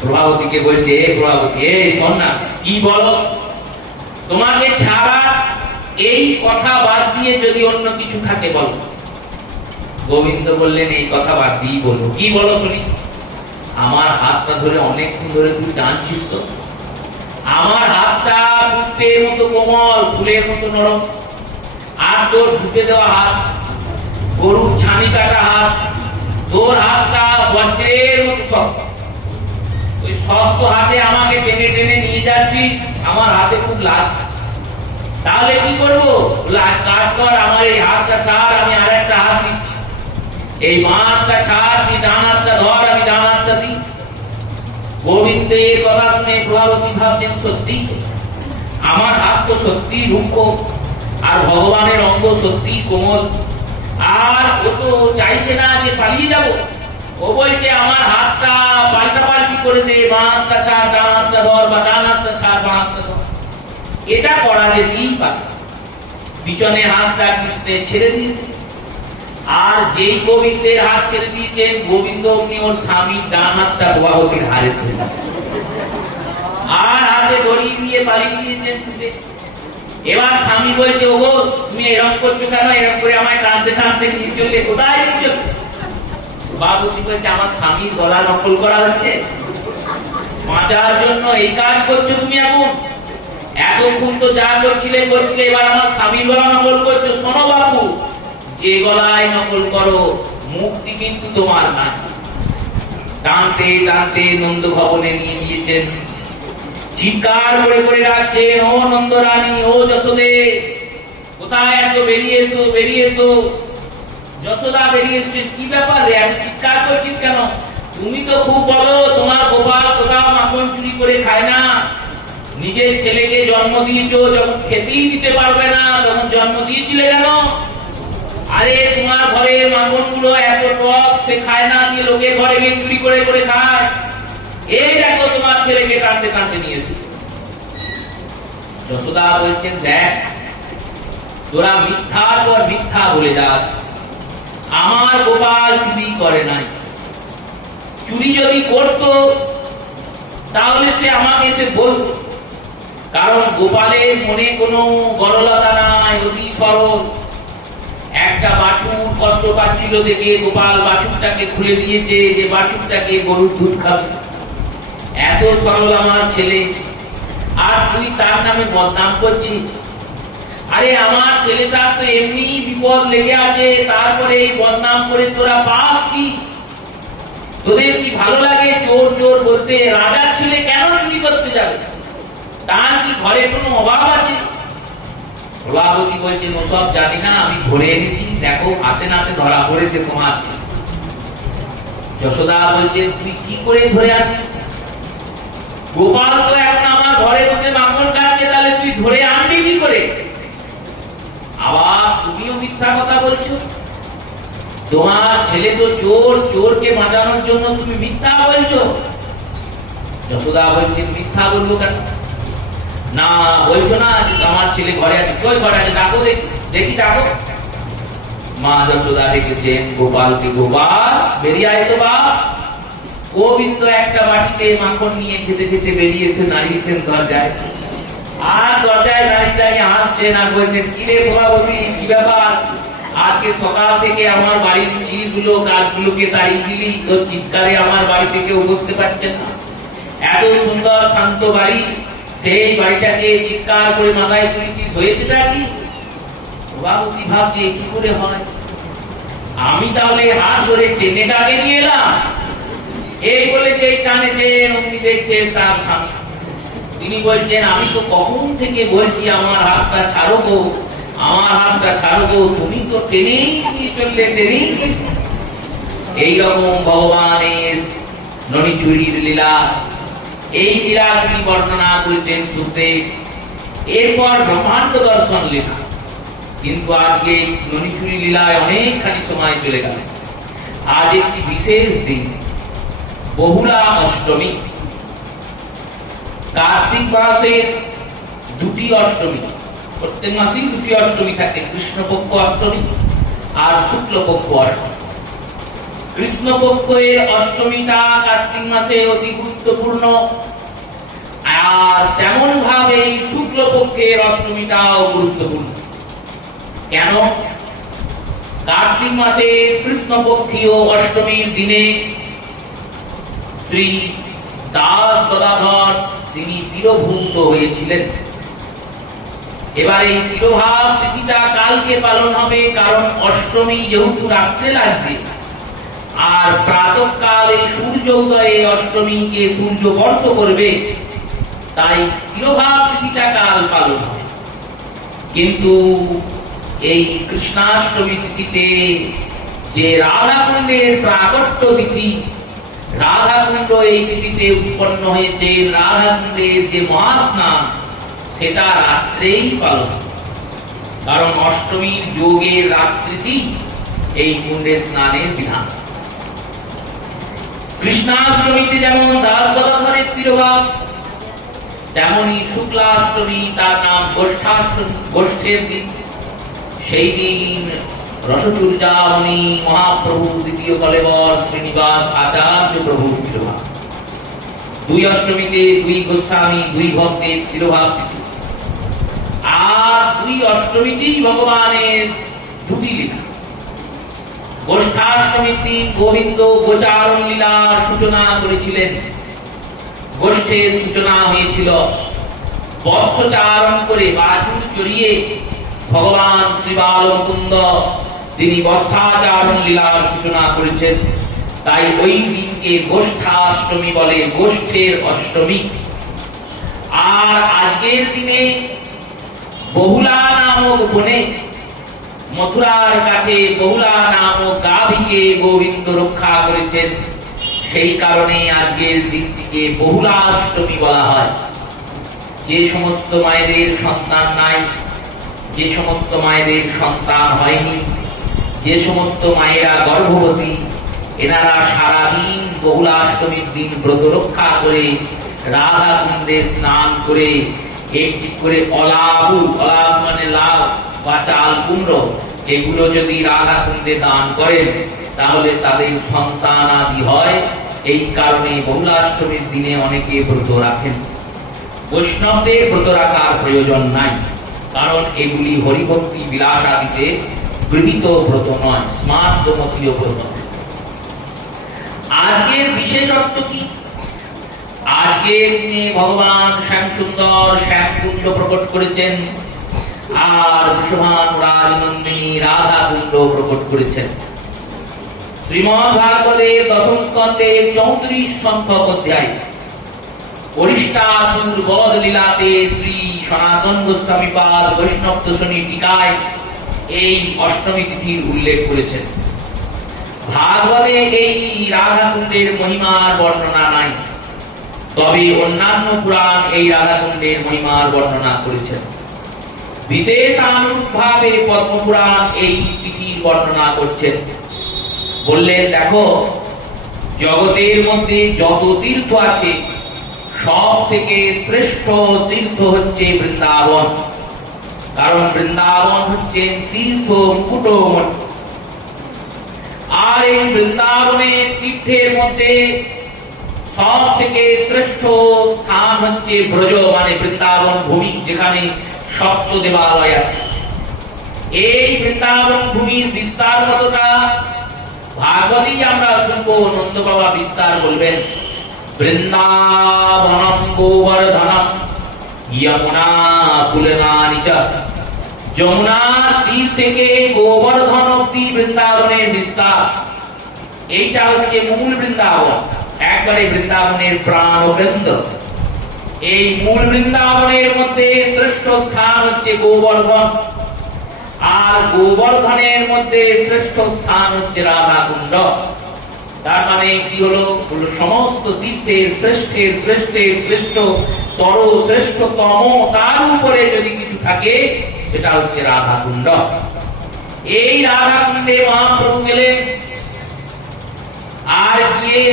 প্রভাবতীকে বলছে এ প্রভাবতী, শোন না, কি বলো? তোমাকে ছাড়া এই কথা বাদ দিয়ে যদি অন্য কিছু থাকে বলো। গোবিন্দ বললেন এই কথা বাদ দিয়ে বলবো। কি বলো শুনি? আমার হাতটা ধরে অনেকক্ষণ ধরে তুই টানছিস তো, আমার হাতটা পুষ্পের মতো কোমল, ফুলের মতো নরম, আর তোর ঢুকে দেওয়া হাত, গরুর ছানি কাটা হাত, তোর হাতটা বজ্রের মতো শক্ত। ওই শক্ত হাতে আমাকে টেনে টেনে নিয়ে যাচ্ছিস, আমার হাতে খুব লাগছে। তাহলে কি করবো? কাজ কর, আমার এই হাতটা ছাড়, আমি আর একটা হাত দিচ্ছি। এই মা হাতটা ছাড়, তুই ডান হাতটা ধর, আমি ডান হাতটা দিই। গোবিন্দের কথা শুনে প্রভাবতী ভাবছেন সত্যি আমার হাত তো সত্যি রুক্ষ, আর ভগবানের অঙ্গ সত্যি কোমল, আর ও তো চাইছে না যে পালিয়ে যাব, ও বলছে আমার হাতটা পাল্টাপাল্টি করে দে, মা হাতটা ছাড়, ডান হাতটা ধর, বা ডান হাতটা ছাড়, মা হাতটা ধর। এটা করা যেতেই পারে। পিছনে হাতটা কৃষ্ণের ছেড়ে দিয়েছে, আর যেই গোবিন্দের হাত ছেড়ে দিয়েছেন, গোবিন্দ অগ্নি ওর স্বামীর ডান হাতটা প্রভাবতীর হারে ধরে আর হাতে ধরিয়ে দিয়ে পালিয়ে দিয়েছেন। এবার স্বামী বলছে ওগো তুমি এরকম করছো কেন? এরকম করে আমায় টানতে টানতে নিয়ে চললে, কোথায় নিচ্ছ? প্রভাবতী বলছে আমার স্বামীর গলা নকল করা হচ্ছে, বাঁচার জন্য এই কাজ করছো তুমি এখন? এতক্ষণ তো যা করছিলে এবার আমার স্বামীর গলা নকল করছো। শোনো বাবু, যে গলায় নকল করো মুক্তি কিন্তু তোমার না। টানতে টানতে নন্দ ভবনে নিয়ে গিয়েছেন, চিৎকার করে করে ডাকছেন, ও নন্দরানী, ও যশোদে, কোথায় আছো? বেরিয়ে এসো, বেরিয়ে এসো। যশোদা বেরিয়ে এসছে। কি ব্যাপার রে, আমি চিৎকার করছিস কেন? তুমি তো খুব বলো তোমার গোপাল কোথাও মাখন চুরি করে খায় না। নিজের ছেলেকে জন্ম দিয়েছো, যখন খেতেই দিতে পারবে না তখন জন্ম দিয়েছিলে কেন? আরে তোমার ঘরের মাখন গুলো এত টক, সে খায় না, দিয়ে লোকের ঘরে গিয়ে চুরি করে করে খায়। এই দেখো তোমার ছেলেকে টানতে টানতে নিয়েছে। যশোদা বলছেন, দেখ তোরা মিথ্যার পর মিথ্যা বলে যাস। আমার গোপাল চুরি করে নাই। চুরি যদি করত তাহলে সে আমাকে এসে বলত, কারণ গোপালের মনে কোনো গরলতা নাই, অতি সরল। একটা বাছুর কষ্ট পাচ্ছিল দেখে গোপাল বাছুরটাকে খুলে দিয়েছে, যে বাছুরটাকে গরুর দুধ খাবে। এত সরল আমার ছেলে, আর তুই তার নামে বদনাম করছিস। আরে আমার ছেলেটার তো এমনি বিপদ লেগে আছে, তারপরে এই বদনাম করে তোরা পাস কি? তোদের কি ভালো লাগে চোর চোর বলতে? রাজার ছেলে কেন চুরি করতে যাবে? তার কি ঘরে কোনো অভাব আছে? প্রভাবতী বলছেন, ওসব জানি না, আমি ধরে এনেছি, দেখো হাতে নাতে ধরা পড়েছে তোমার ছেলে। যশোদা বলছেন, তুই কি করে ধরে আনবি? গোপাল তো এখন আমার ঘরে বসে মাখন খাচ্ছে, তাহলে তুই ধরে আনবি কি করে? আবার তুমিও মিথ্যা কথা বলছো। তোমার ছেলে তো চোর, চোরকে বাঁচানোর জন্য তুমি মিথ্যা বলছো। যশোদা বলছেন, মিথ্যা বলবো কেন? না বলছো না আমার ছেলে ঘরে আছে? কই ঘরে আছে? ডাকো দেখি, ডাকো। মা যশোদা দেখেছেন গোপালকে। গোপাল বেরিয়ে আয় তো বাপ। গোবিন্দ একটা বাটিতে মাখন নিয়ে খেতে খেতে বেরিয়েছে, দাঁড়িয়েছেন দরজায়। আর দরজায় দাঁড়িয়ে দাঁড়িয়ে হাসছেন আর বলছেন, কি রে প্রভাবতী, কি ব্যাপার? আজকে সকাল থেকে আমার বাড়ির চিজগুলো গাছগুলোকে তাড়িয়ে দিলি, তোর চিৎকারে আমার বাড়িতে কেউ বসতে পারছে না। এত সুন্দর শান্ত বাড়ি, সেই বাড়িটাকে চিৎকার করে মাথায় তুলেছিস, হয়েছেটা কি? প্রভাবতী ভাবছে, কি করে হয়? আমি তাহলে হাত ধরে টেনে টানে নিয়ে এলাম। এই বলে যে টানেছেন, অমনি দেখছে তার স্বামী। তিনি বলছেন, আমি তো কখন থেকে বলছি আমার হাতটা ছাড়ো গো, আমার হাতটা ছাড়ো গো, তুমি তো টেনেই নিয়ে চললে, টেনেই। এইরকম ভগবানের ননিচুরির লীলা, এই লীলা তিনি বর্ণনা করেছেন সুখদেব। এরপর ব্রহ্মাণ্ড দর্শন লেখা, কিন্তু আজকে ননিচুরি লীলায় অনেকখানি সময় চলে গেল। আজ একটি বিশেষ দিন, বহুলা অষ্টমী। কার্তিক মাসের দুটি অষ্টমী, প্রত্যেক মাসেই দুটি অষ্টমী থাকে, কৃষ্ণপক্ষ অষ্টমী আর শুক্লপক্ষ অষ্টমী। কৃষ্ণপক্ষের অষ্টমীটা কার্তিক মাসে অতি গুরুত্বপূর্ণ, আর তেমন ভাবে শুক্লপক্ষের অষ্টমীটাও গুরুত্বপূর্ণ। কেন? কার্তিক মাসে কৃষ্ণপক্ষীয় অষ্টমীর দিনে শ্রী দাস গদাধর তিনি তিরোভূত হয়েছিলেন। এবার এই তিরোভাব তিথিটা কালকে পালন হবে, কারণ অষ্টমী যেহেতু রাত্রে লাগবে, আর প্রাতঃকালে সূর্য উদয়ে অষ্টমীকে সূর্য বর্ষ করবে, তাই তিরোভাব তিথিটা কাল পালন হবে। কিন্তু এই কৃষ্ণাষ্টমী তিথিতে যে রাধাকুণ্ডের প্রাকট্য তিথি, রাধাকুণ্ড এই তিথিতে উৎপন্ন হয়েছে, রাধাকুণ্ডের যে মহাস্নান সেটা রাত্রেই পালন, কারণ অষ্টমীর যোগের রাত্রিতেই এই কুণ্ডে স্নানের বিধান। কৃষ্ণাষ্টমীতে যেমন দাস গদাধরের তিরোভাব, তেমনি শুক্লাষ্টমী, তার নাম গোষ্ঠাষ্টমী, গোষ্ঠের দিন। সেই দিন রসচূর্যামণি মহাপ্রভু দ্বিতীয় কলেবর শ্রীনিবাস আচার্য প্রভু তিরোভাব। দুই অষ্টমীতে দুই গোস্বামী, দুই ভক্তের তিরোভাব তিথি। আর দুই অষ্টমীতেই ভগবানের দুটি লীলা। গোষ্ঠাষ্টমীর দিন গোবিন্দ গোচারণ লীলার সূচনা করেছিলেন। গোষ্ঠের সূচনা হয়েছিল বৎসচারণ করে বাছুর চড়িয়ে ভগবান শ্রী বালমুকুন্দ তিনি বর্ষাচারণ লীলার সূচনা করেছেন। তাই ওই দিনকে গোষ্ঠাষ্টমী বলে, গোষ্ঠের অষ্টমী। আর আজকের দিনে বহুলা নামক বনে, মথুরার কাছে বহুলা নামক গাভীকে গোবিন্দ রক্ষা করেছেন। সেই কারণে আজকের দিনটিকে বহুলাষ্টমী বলা হয়। যে সমস্ত মায়েদের সন্তান নাই, যে সমস্ত মায়েদের সন্তান হয়নি, যে সমস্ত মায়েরা গর্ভবতী, এনারা সারাদিন বহুলাষ্টমীর দিন ব্রত রক্ষা করে রাধা কুণ্ডে স্নান করে একটি করে অলাবু, অলাব মানে লাভ বা চাল কুমড়ো, এগুলো যদি রাধা কুণ্ডে দান করেন তাহলে তাদের সন্তান আদি হয়। এই কারণে বহুলাষ্টমীর দিনে অনেকে ব্রত রাখেন। বৈষ্ণবদের ব্রত রাখার প্রয়োজন নাই, কারণ এগুলি হরিভক্তি বিলাস আদিতে গৃহীত ব্রত নয়, স্মার্তমতীয় ব্রত। আজকের বিশেষত্ব কি? আজকের দিনে ভগবান শ্যাম সুন্দর শ্যামকুণ্ড প্রকট করেছেন, আর বৃষভান রাজনন্দিনী রাধা কুণ্ড প্রকট করেছেন। শ্রীমদ্ ভাগবতের দশম স্কন্ধে 34 সংখ্যক অধ্যায় অরিষ্টাসুর বধ লীলাতে শ্রী সনাতন গোস্বামী পাদ বৈষ্ণব দর্শনী টিকায় এই অষ্টমী তিথির উল্লেখ করেছেন। ভাগবতে এই রাধা কুণ্ডের মহিমার বর্ণনা নাই, তবে অন্যান্য পুরাণ এই রাধা কুণ্ডের মহিমার বর্ণনা করেছেন। বিশেষানুরূপভাবে পদ্মপুরাণ এই তিথির বর্ণনা করছেন। বললেন, দেখো, জগতের মধ্যে যত তীর্থ আছে সব থেকে শ্রেষ্ঠ তীর্থ হচ্ছে বৃন্দাবন, কারণ বৃন্দাবন হচ্ছে তীর্থ মুকুটমণি। আর এই বৃন্দাবনের তীর্থের মধ্যে সব থেকে শ্রেষ্ঠ স্থান হচ্ছে ব্রজ মানে বৃন্দাবন ভূমি, যেখানে সপ্ত দেবালয় আছে। এই বৃন্দাবন ভূমির বিস্তার কতটা ভাগবতেই আমরা শুনবো। নন্দ বাবা বিস্তার বলবেন, বৃন্দাবনম গোবর্ধনম যমুনা পুলনানি চ। যমুনার তীর থেকে গোবর্ধন অব্দি বৃন্দাবনের বিস্তার। এইটা হচ্ছে মূল বৃন্দাবন, একবারে বৃন্দাবনের প্রাণ কেন্দ্র। এই মূল বৃন্দাবনের মধ্যে শ্রেষ্ঠ স্থান হচ্ছে গোবর্ধন, আর গোবর্ধনের মধ্যে শ্রেষ্ঠ স্থান হচ্ছে রাধা কুণ্ড। তার মানে কি হলো? সমস্ত তীর্থের শ্রেষ্ঠের শ্রেষ্ঠের শ্রেষ্ঠ তর শ্রেষ্ঠতম, তার উপরে যদি কিছু থাকে সেটা হচ্ছে রাধা কুণ্ড। এই রাধা কুণ্ডে মহাপ্রভু গেলেন, আর গিয়ে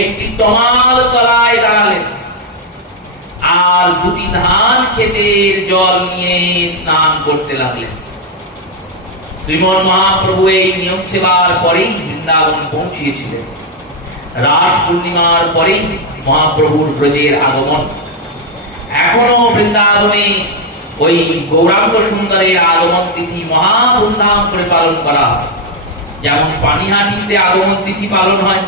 একটি তমাল তলায় দাঁড়ালেন, আর দুটি ধান ক্ষেতের জল নিয়ে স্নান করতে লাগলেন। শ্রীমন মহাপ্রভু এই নিয়ম সেবার পরেই বৃন্দাবন পৌঁছিয়েছিলেন। রাস পূর্ণিমার পরেই মহাপ্রভুর ব্রজের আগমন। এখনো বৃন্দাবনে ওই গৌরাঙ্গ সুন্দরের আগমন তিথি মহা ধুমধাম করে পালন করা হয়। যেমন পানিহাটিতে আগমন তিথি পালন হয়,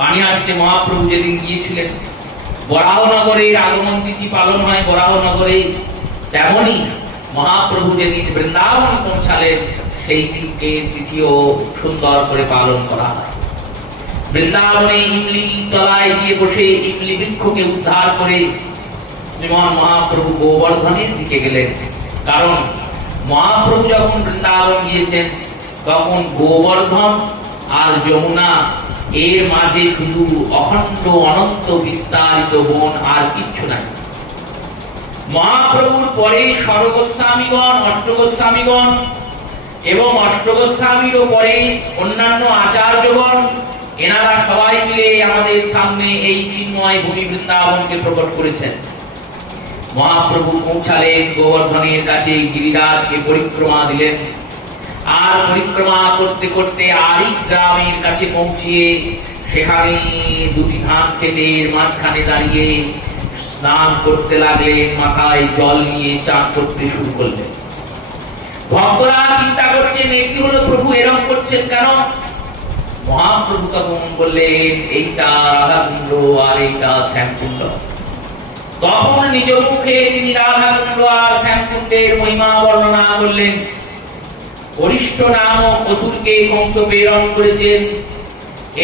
পানিহাটিতে মহাপ্রভু যেদিন গিয়েছিলেন, বরাহনগরের আগমন তিথি পালন হয় বরাহনগরে। তেমনি মহাপ্রভু যেদিন বৃন্দাবন পৌঁছালেন সেই দিনকে তৃতীয় সুন্দর করে পালন করা হয়। বৃন্দাবনে ইমলি তলায় গিয়ে বসে ইমলি বৃক্ষকে উদ্ধার করে শ্রীমান মহাপ্রভু গোবর্ধনের দিকে গেলেন। কারণ মহাপ্রভু যখন বৃন্দাবন গিয়েছেন তখন গোবর্ধন আর যমুনা এর মাঝে শুধু অখণ্ড অনন্ত বিস্তারিত বন, আর কিচ্ছু নাই। মহাপ্রভুর পরে সর্বগোস্বামীগণ, অষ্টগোস্বামীগণ এবং অষ্টগোস্বামীরও পরে অন্যান্য আচার্যগণ, এনারা সবাই মিলে আমাদের সামনে এই চিন্ময় ভূমি বৃন্দাবনকে প্রকট করেছেন। মহাপ্রভু পৌঁছালেন গোবর্ধনের কাছে, গিরিরাজকে পরিক্রমা দিলেন, আর পরিক্রমা করতে করতে আরিক গ্রামের কাছে পৌঁছিয়ে সেখানে দুটি ধান ক্ষেতের মাঝখানে দাঁড়িয়ে স্নান করতে লাগলেন, মাথায় জল নিয়ে চান করতে শুরু করলেন। ভক্তরা চিন্তা করছেন, একটি হলো প্রভু এরম করছেন কেন? মহাপ্রভু তখন বললেন, এইটা রাধাকুণ্ড আর এইটা শ্যামকুণ্ড। তখন নিজ মুখে তিনি রাধাকুণ্ড আর শ্যামকুণ্ডের মহিমা বর্ণনা করলেন। অরিষ্ট নামক অসুরকে কংস প্রেরণ করেছেন।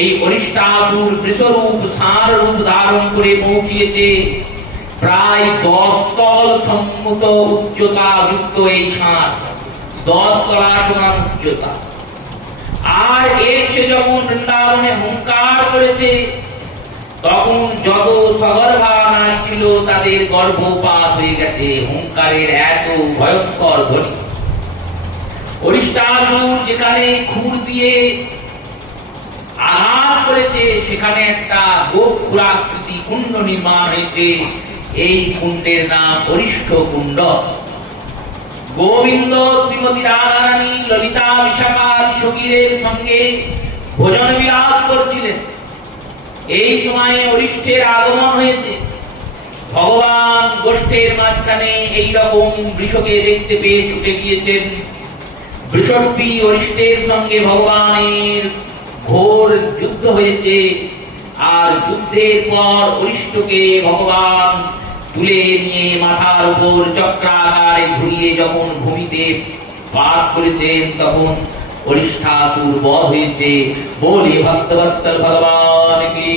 এই অরিষ্টাসুর বৃষরূপ ষাঁড় রূপ ধারণ করে পৌঁছিয়েছে প্রায় 10 তল সম্মুত উচ্চতা যুক্ত এই ষাঁড়, 10 তলা সমান উচ্চতা। আর সে যখন বৃন্দাবনে হুঙ্কার করেছে, তখন যত সগর্ভা নারী ছিল তাদের গর্ভপাত হয়ে গেছে হুঙ্কারের এত ভয়ঙ্কর ধ্বনি। অরিষ্টাসুর যেখানে খুর দিয়ে আঘাত করেছে সেখানে একটা গোপুরাকৃতি কুণ্ড নির্মাণ হয়েছে। এই কুণ্ডের নাম অরিষ্ট কুণ্ড। গোবিন্দ শ্রীমতী রাধারানী ললিতা বিশাখা আদি সখীদের সঙ্গে ভোজন বিলাস করছিলেন। এই সময়ে অরিষ্টের আগমন হয়েছে। ভগবান গোষ্ঠের মাঝখানে এইরকম বৃষকে দেখতে পেয়ে ছুটে গিয়েছেন। বৃষটি অরিষ্টের সঙ্গে ভগবানের ঘোর যুদ্ধ হয়েছে। আর যুদ্ধের পর অরিষ্টকে ভগবান তুলে নিয়ে মাথার উপর চক্রাকারে ঘুরিয়ে যখন ভূমিতে পাত করেছেন, তখন অরিষ্টাসুর বধ হয়েছে। বলি ভক্তবৎসল ভগবান কি।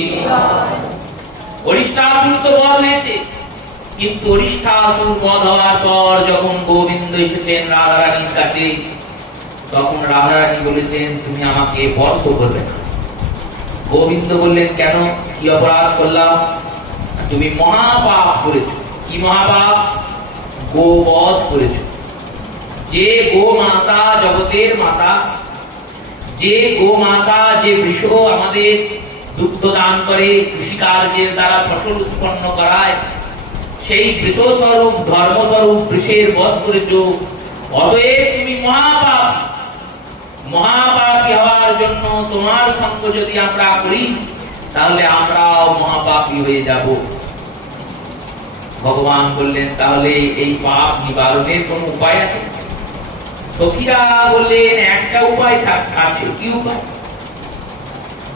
অরিষ্টাসুর তো বধ হয়েছে, কিন্তু অরিষ্টাসুর বধ হওয়ার পর যখন গোবিন্দ এসেছেন রাধারানীর কাছে, তখন রাধারানী বলেছেন তুমি আমাকে বধ করবে না। গোবিন্দ বললেন কেন, কি অপরাধ করলাম? তুমি মহাপাপ করেছ। কি মহাপাপ? গোবধ করেছ। যে গো মাতা জগতের মাতা, যে গো মাতা, যে বৃষ আমাদের দুগ্ধ দান করে, কৃষিকার্যের দ্বারা ফসল উৎপন্ন করায়, সেই বৃষস্বরূপ ধর্মস্বরূপ বৃষের বধ করেছ। অতএব তুমি মহাপাপ। মহাপাপী হওয়ার জন্য তোমার সঙ্গ যদি আমরা করি, তাহলে আমরাও মহাপাপী হয়ে যাব। ভগবান বললেন তাহলে এই পাপ নিবারণের কোন উপায় আছে? সখীরা বললেন একটা উপায় আছে। কি উপায়?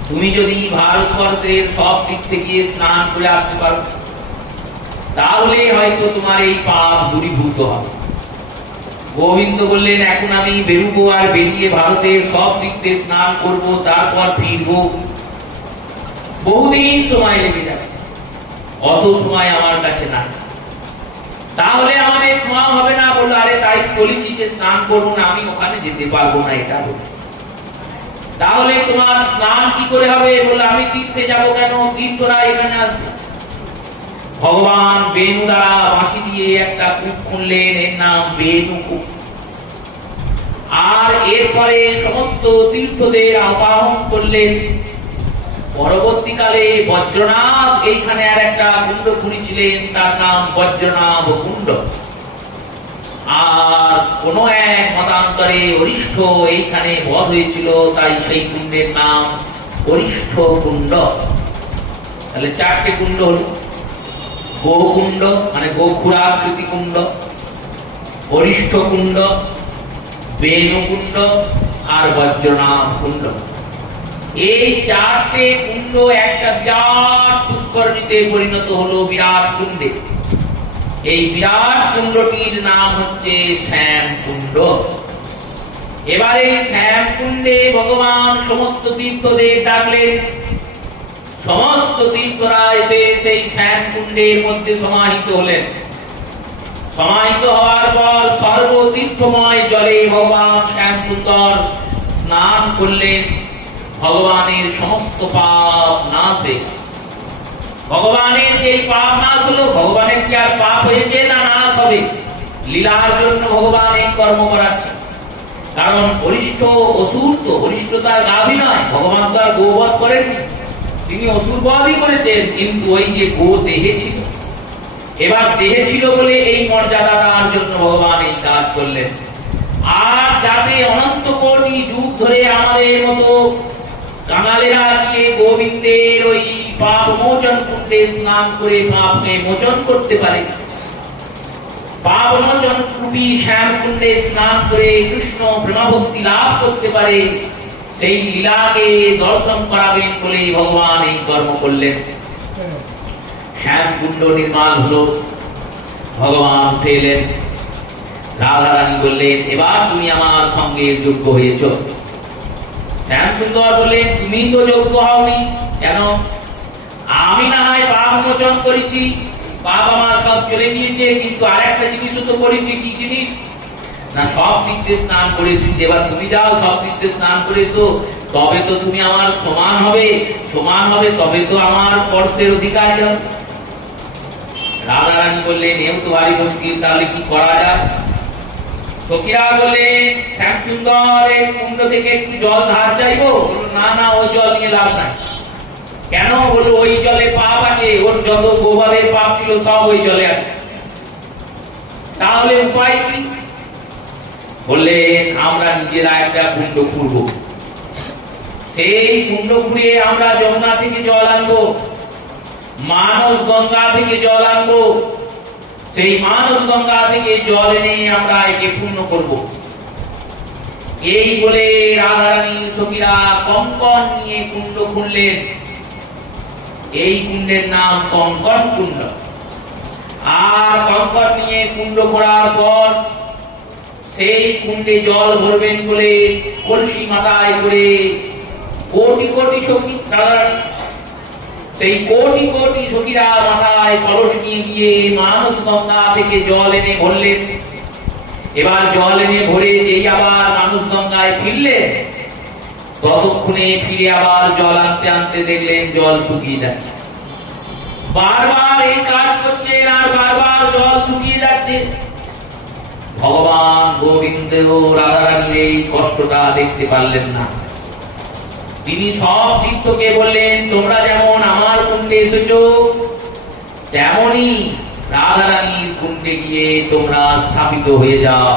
তুমি যদি ভারতবর্ষের সব দিক থেকে স্নান করে আসতে পারো, তাহলে হয়তো তোমার এই পাপ দূরীভূত হবে। গোবিন্দ বললেন এখন আমি বেরুবো, আর বেরিয়ে ভারতের সব দিক থেকে স্নান করবো, তারপর ফিরবো। বহুদিন সময় লেগে যাবে, অত সময় আমার কাছে না। তাহলে আমাদের ছোঁয়া হবে না। বললো আরে তাই বলেছি যে স্নান করবো না, আমি ওখানে যেতে পারবো না, এটা বলবো। তাহলে তোমার স্নান কি করে হবে? বললো আমি তীর্থে যাবো। কেন? তীর্থরা এখানে আসবে। ভগবান বেণু দ্বারা বাঁশি দিয়ে একটা কূপ খুললেন, এর নাম বেণু কূপ। আর এরপরে সমস্ত তীর্থদের আহ্বান করলেন। পরবর্তীকালে বজ্রনাভ এইখানে আর একটা কুণ্ড খুঁড়েছিলেন, তার নাম বজ্রনাভ কুণ্ড। আর কোন এক মতান্তরে অরিষ্ঠ এইখানে বধ হয়েছিল, তাই সেই কুণ্ডের নাম অরিষ্ঠ কুণ্ড। তাহলে 4টে কুণ্ড হল। গোকুণ্ড মানে গোখুরাকৃতি কুণ্ড, অরিষ্ঠ কুণ্ড, বেণুকুণ্ড আর বজ্রনাভ কুণ্ড। এই 4টে কুণ্ড একটা বিরাট পুষ্করিণীতে পরিণত হলো, বিরাট কুণ্ডে। এই বিরাট কুণ্ডটির নাম হচ্ছে শ্যাম কুণ্ড। এবারে শ্যাম কুণ্ডে ভগবান সমস্ত তীর্থদের ডাকলেন। সমস্ত তীর্থরা এসে সেই শ্যাম কুণ্ডের মধ্যে সমাহিত হলেন। সমাহিত হওয়ার পর সর্বতীর্থময় জলে ভগবান শ্যাম সুন্দর স্নান করলেন। ভগবানের সমস্ত পাপ নাশ হয়ে, ভগবানের যে পাপ নাশ হলো, ভগবানের কি আর পাপ হয়েছে? না, নাশ হবে। লীলার জন্য ভগবান এই কর্ম করাচ্ছে। কারণ অরিষ্ঠ অসুর তো, অরিষ্ঠ তার গাভী নয়। ভগবান তো আর গোবধ করেননি, তিনি অসুর বধই করেছেন। কিন্তু ওই যে গো দেহে ছিল, এবার দেহে ছিল বলে এই মর্যাদা দেওয়ার জন্য ভগবান এই কাজ করলেন। আর যাতে অনন্ত কোটি যুগ ধরে আমাদের মতো কাঙালেরা গিয়ে গোবিন্দের ওই পাপ মোচন কুণ্ডে স্নান করে পাপকে মোচন করতে পারে, পাপ মোচন রূপী শ্যাম কুণ্ডে স্নান করে কৃষ্ণ প্রেমভক্তি লাভ করতে পারে, সেই লীলাকে দর্শন করাবেন বলে ভগবান এই কর্ম করলেন। শ্যাম কুণ্ড নির্মাণ হলো। ভগবান উঠে এলেন, রাধারানী বললেন, এবার তুমি আমার সঙ্গে যোগ্য হয়েছ। শ্যাম সুন্দর বললেন, তুমি তো যোগ্য হওনি। কেন? আমি না হয় পাপ মোচন করেছি, পাপ আমার সব চলে গিয়েছে, কিন্তু আর একটা জিনিসও তো করেছি। কি জিনিস? না, সব তীর্থে স্নান করেছি। এবার তুমি যাও, সব তীর্থে স্নান করেছো, তবে তো তুমি আমার সমান হবে, সমান হবে তবে তো আমার স্পর্শের অধিকার হবে। রাধারানী বললেন, এও তো ভারী মুশকিল, তাহলে কি করা যায়? সখীরা বললেন, শ্যাম সুন্দরের কুণ্ড থেকে একটু জল ধার চাইবো। না না, ওই জল নিয়ে লাভ নাই। কেন? বললো, ওই জলে পাপ আছে, ওর যত গোবারের পাপ ছিল সব ওই জলে আছে। তাহলে উপায় কি? বললেন, আমরা নিজেরা একটা কুণ্ড খুঁড়ব, সেই কুণ্ড খুঁড়ে আমরা যমুনা থেকে জল আনবো, মানস গঙ্গা থেকে জল আনবো, সেই মানস গঙ্গা থেকে জল এনে আমরা একে পূর্ণ করব। এই বলে রাধারানী সখীরা কঙ্কন নিয়ে কুণ্ড খুঁড়লেন। এই কুণ্ডের নাম কঙ্কন কুণ্ড। আর কঙ্কন নিয়ে কুণ্ড করার পর সেই কুণ্ডে জল ভরবেন বলে কলসি মাথায় করে কোটি কোটি সখী, রাধারানী সেই কোটি কোটি সখীরা মাথায় কলস নিয়ে গিয়ে মানস গঙ্গা থেকে জল এনে ভরলেন। এবার জল এনে ভরে যেই আবার মানস গঙ্গায় ফিরলেন, ততক্ষণে ফিরে আবার জল আনতে আনতে দেখলেন জল শুকিয়ে যাচ্ছে। বারবার এই কাজ করছেন আর বারবার জল শুকিয়ে যাচ্ছে। ভগবান গোবিন্দ রাধারানীর এই কষ্টটা দেখতে পারলেন না। তিনি সব তীর্থকে বললেন, তোমরা যেমন আমার কুণ্ডে এসেছ, তেমনি রাধারানীর কুণ্ডে গিয়ে তোমরা স্থাপিত হয়ে যাও।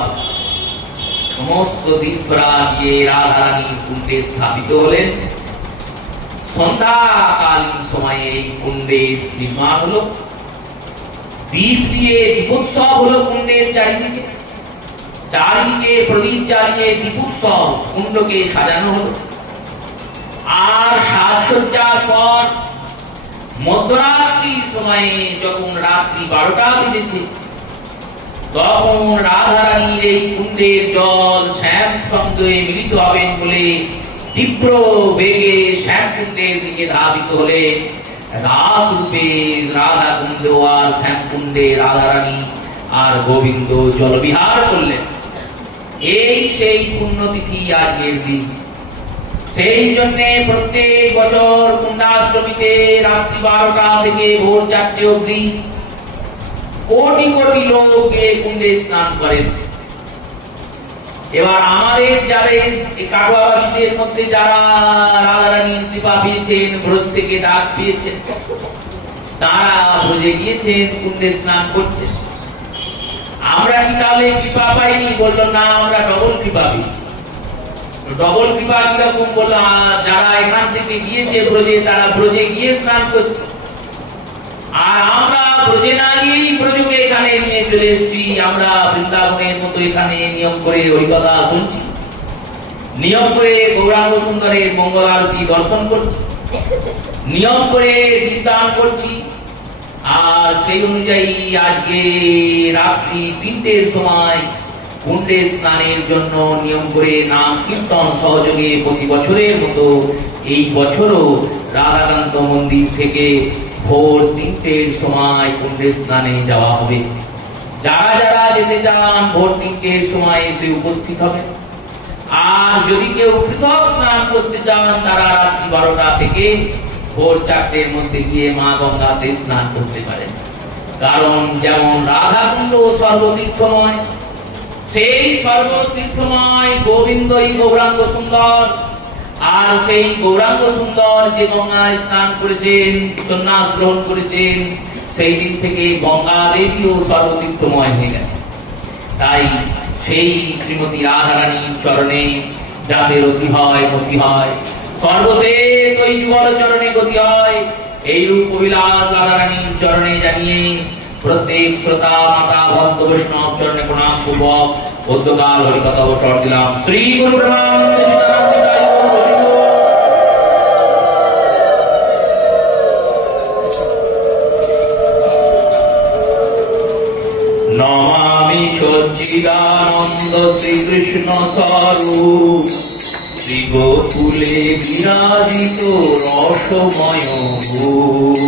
সমস্ত তীর্থরা গিয়ে রাধারানীর কুণ্ডে স্থাপিত হলেন। সন্ধ্যাকালীন সময়ে এই কুণ্ডের নির্মাণ হলো। দীপ দিয়ে দীপোৎসব হলো কুণ্ডের চারিদিকে, চারিদিকে প্রদীপ জ্বালিয়ে দীপোৎসব কুণ্ডকে সাজানো হলো। আর সাজসজ্জার পর মধ্যরাত্রির সময়ে যখন রাত্রি 12টা বেজেছে, তখন রাধারানীর এই কুণ্ডের জল শ্যাম সঙ্গে মিলিত হবেন বলে তীব্র বেগে শ্যাম কুণ্ডের দিকে ধাবিত হলে রাস রূপে রাধা কুণ্ড আর শ্যাম কুণ্ডে রাধারানী আর গোবিন্দ জলবিহার করলেন। এই সেই পুণ্যতিথি আজকের দিন। সেই জন্য প্রত্যেক বছর কুণ্ডাষ্টমীতে রাত্রি 12টা থেকে ভোর 4টে অবধি কোটি কোটি লোক কুণ্ডে স্নান করেন। এবার আমাদের যাদের কাটোয়াবাসীদের মধ্যে যারা রাধারানীর কৃপা পেয়েছেন, ব্রজ থেকে ডাক পেয়েছেন, তারা ব্রজে গিয়েছেন, কুণ্ডে স্নান করছেন। আমরা কি তাহলে কৃপা পাইনি? বললো, না, আমরা ডবল কৃপা পেয়েছি। ডবল কৃপা কিরকম? বললো, যারা এখান থেকে গিয়েছে ব্রজে, তারা ব্রজে গিয়ে স্নান করছে, আর আমরা ব্রজে না গিয়েই ব্রজকে এখানে নিয়ে চলে এসেছি। আমরা বৃন্দাবনের মতো এখানে নিয়ম করে হরিকথা শুনছি, নিয়ম করে গৌরাঙ্গ সুন্দরের মঙ্গল আরতি দর্শন করছি, নিয়ম করে দীপদান করছি। আর সেই অনুযায়ী আজকে রাত্রি 3টের সময় কুণ্ডে স্নানের জন্য নিয়ম করে নাম কীর্তন সহযোগে প্রতি বছরের মতো এই বছরও রাধাকান্ত মন্দির থেকে ভোর 3টের সময় কুণ্ডে স্নানে যাওয়া হবে। যারা যারা যেতে চান ভোর 3টের সময় এসে উপস্থিত হবে। আর যদি কেউ পৃথক স্নান করতে চান, তারা রাত্রি 12টা থেকে ভোর 4টের মধ্যে গিয়ে মা গঙ্গাতে স্নান করতে পারেন। কারণ যেমন রাধাকুণ্ড সর্বতীর্থময়, সেই সর্বতীর্থময় গোবিন্দই গৌরাঙ্গ সুন্দর। আর সেই গৌরাঙ্গ সুন্দর যে গঙ্গায় স্নান করেছেন, সন্ন্যাস গ্রহণ করেছেন, সেই দিন থেকে গঙ্গা দেবীও সর্বতীর্থময় হয়ে গেছে। তাই সেই শ্রীমতী রাধারানীর চরণে যাদের অতি হয় গতি হয়, সর্বশেষ ওই যুগল চরণে গতি হয়, এইরূপ অভিলাষ রাধারানীর চরণে জানিয়ে প্রত্যেক শ্রোতা মাতা ভক্ত বৈষ্ণব চরণে প্রণাম পূর্বক বৌদ্ধকাল হরিকথা অবসর দিলাম। শ্রী গুরু ব্রহ্মানন্দ। সচ্চিদানন্দ শ্রীকৃষ্ণ স্বরূপ শ্রী গোকুলে বিরাজিত রসময় ভূপ।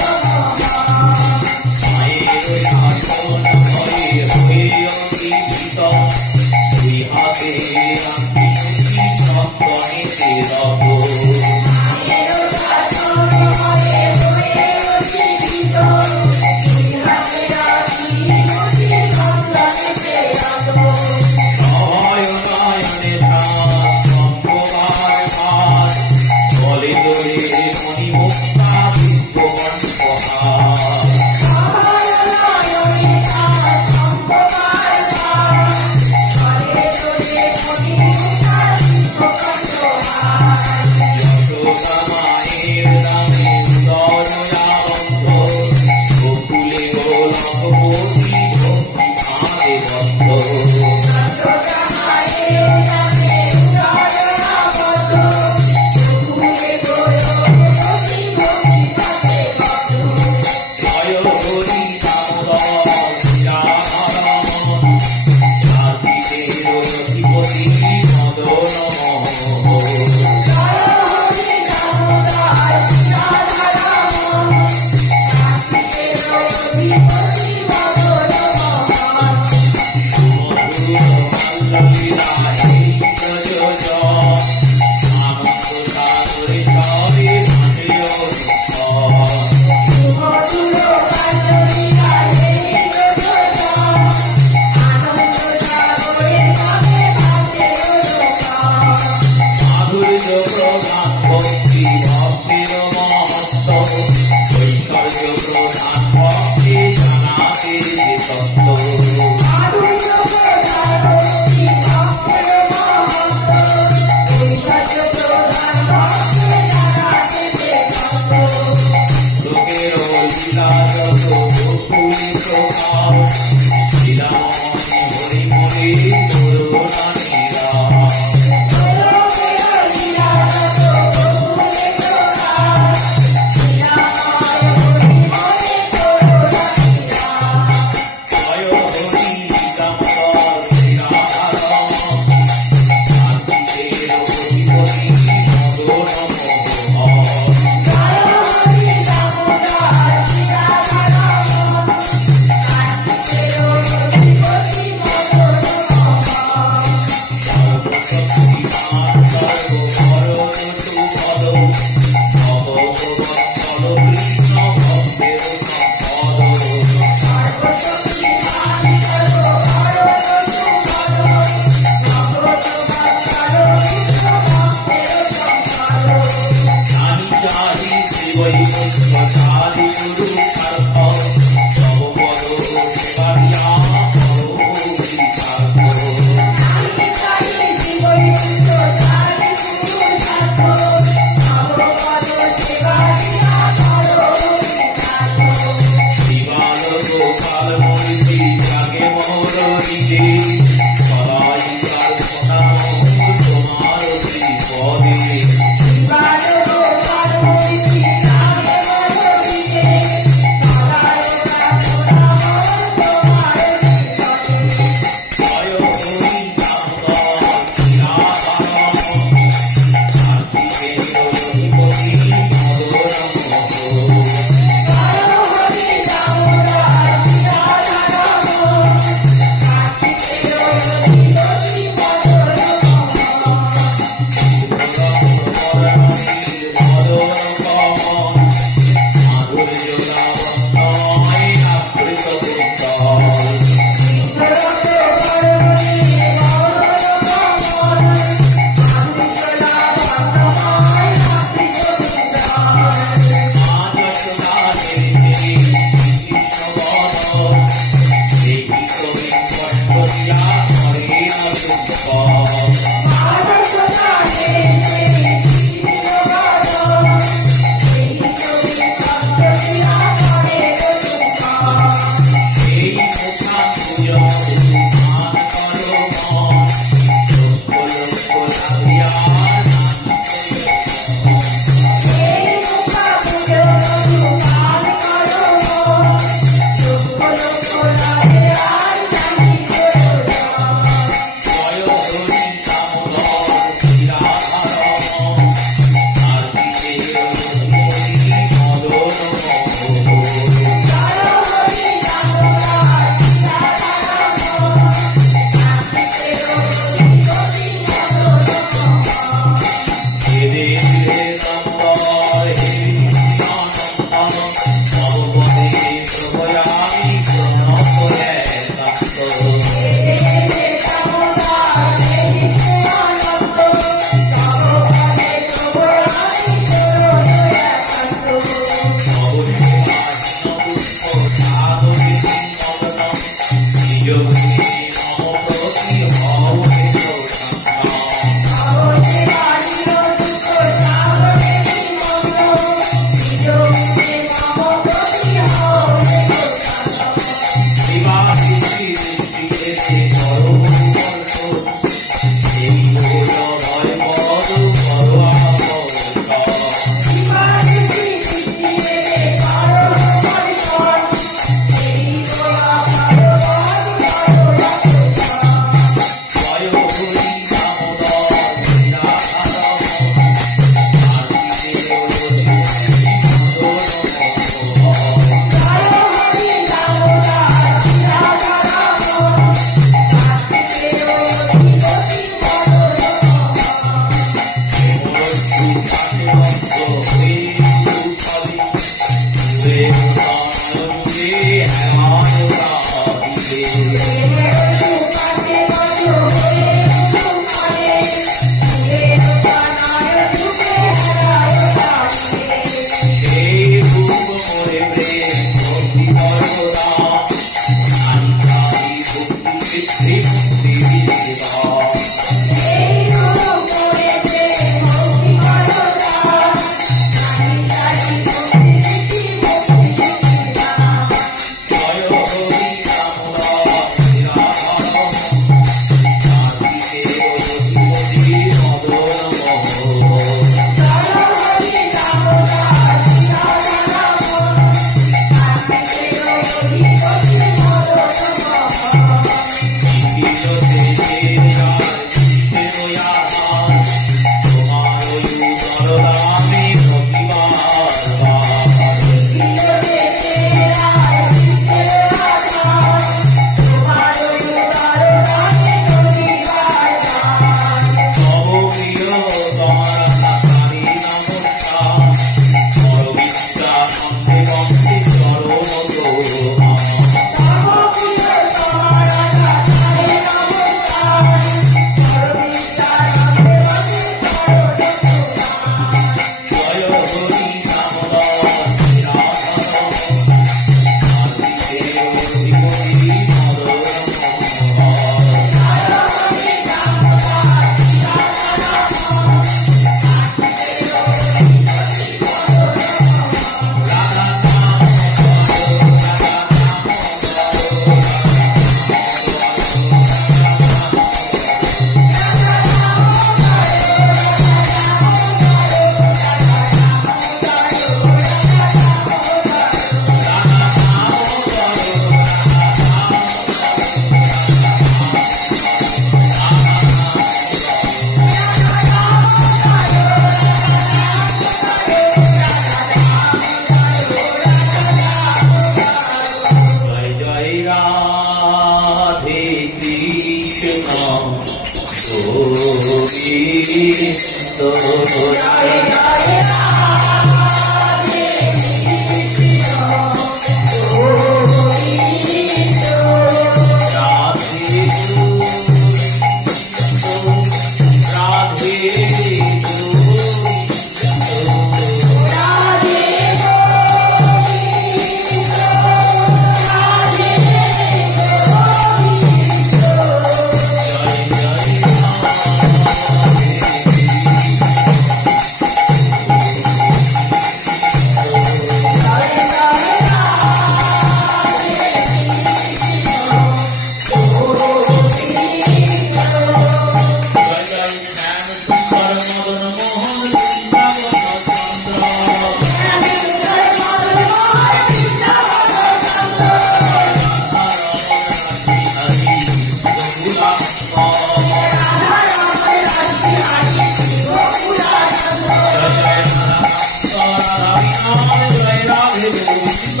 জয় রাধে গোবিন্দ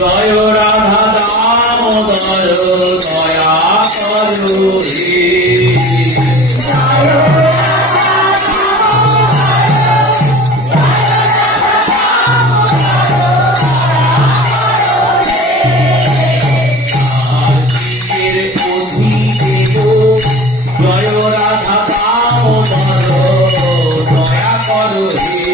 জয় রাধা দামোদর দয়া করো হে জয় রাধা দামোদর দয়া করো হে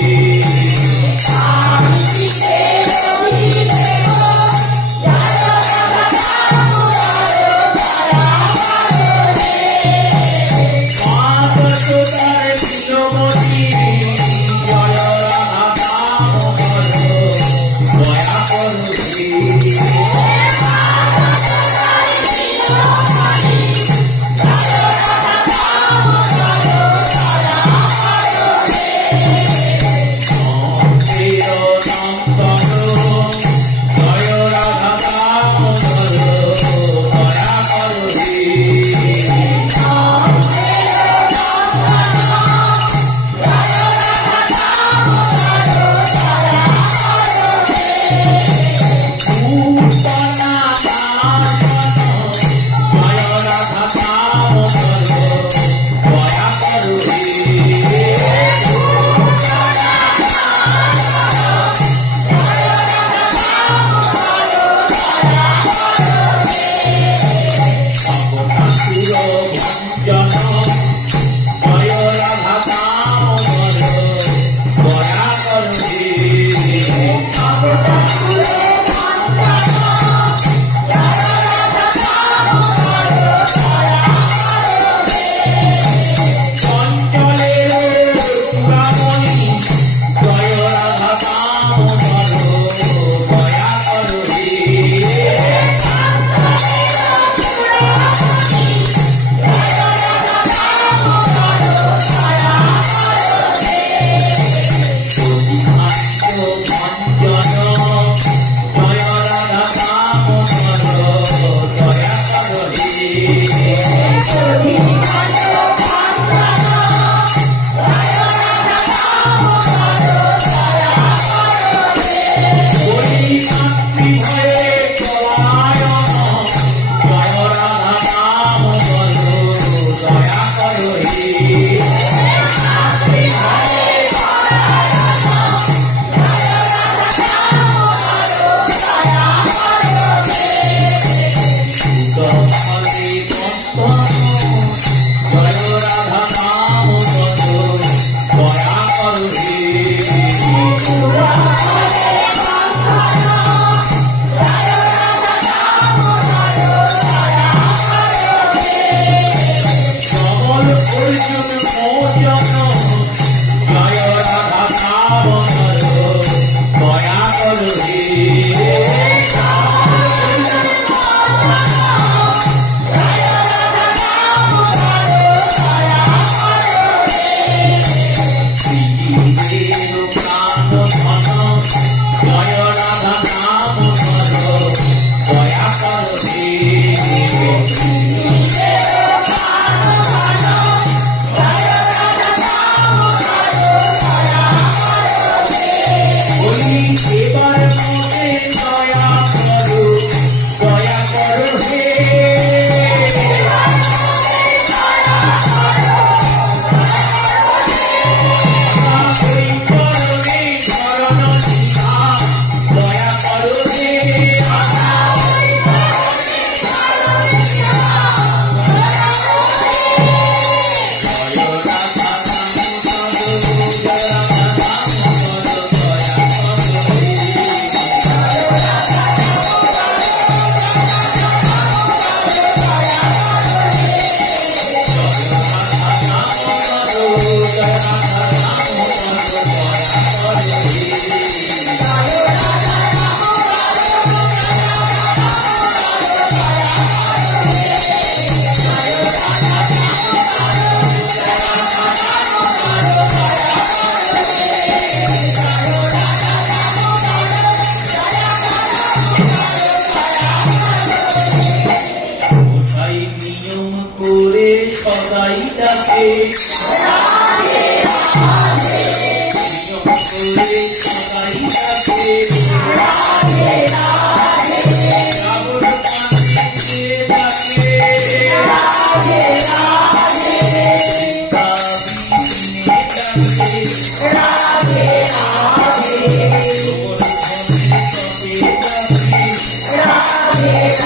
Radhe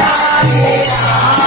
Radhe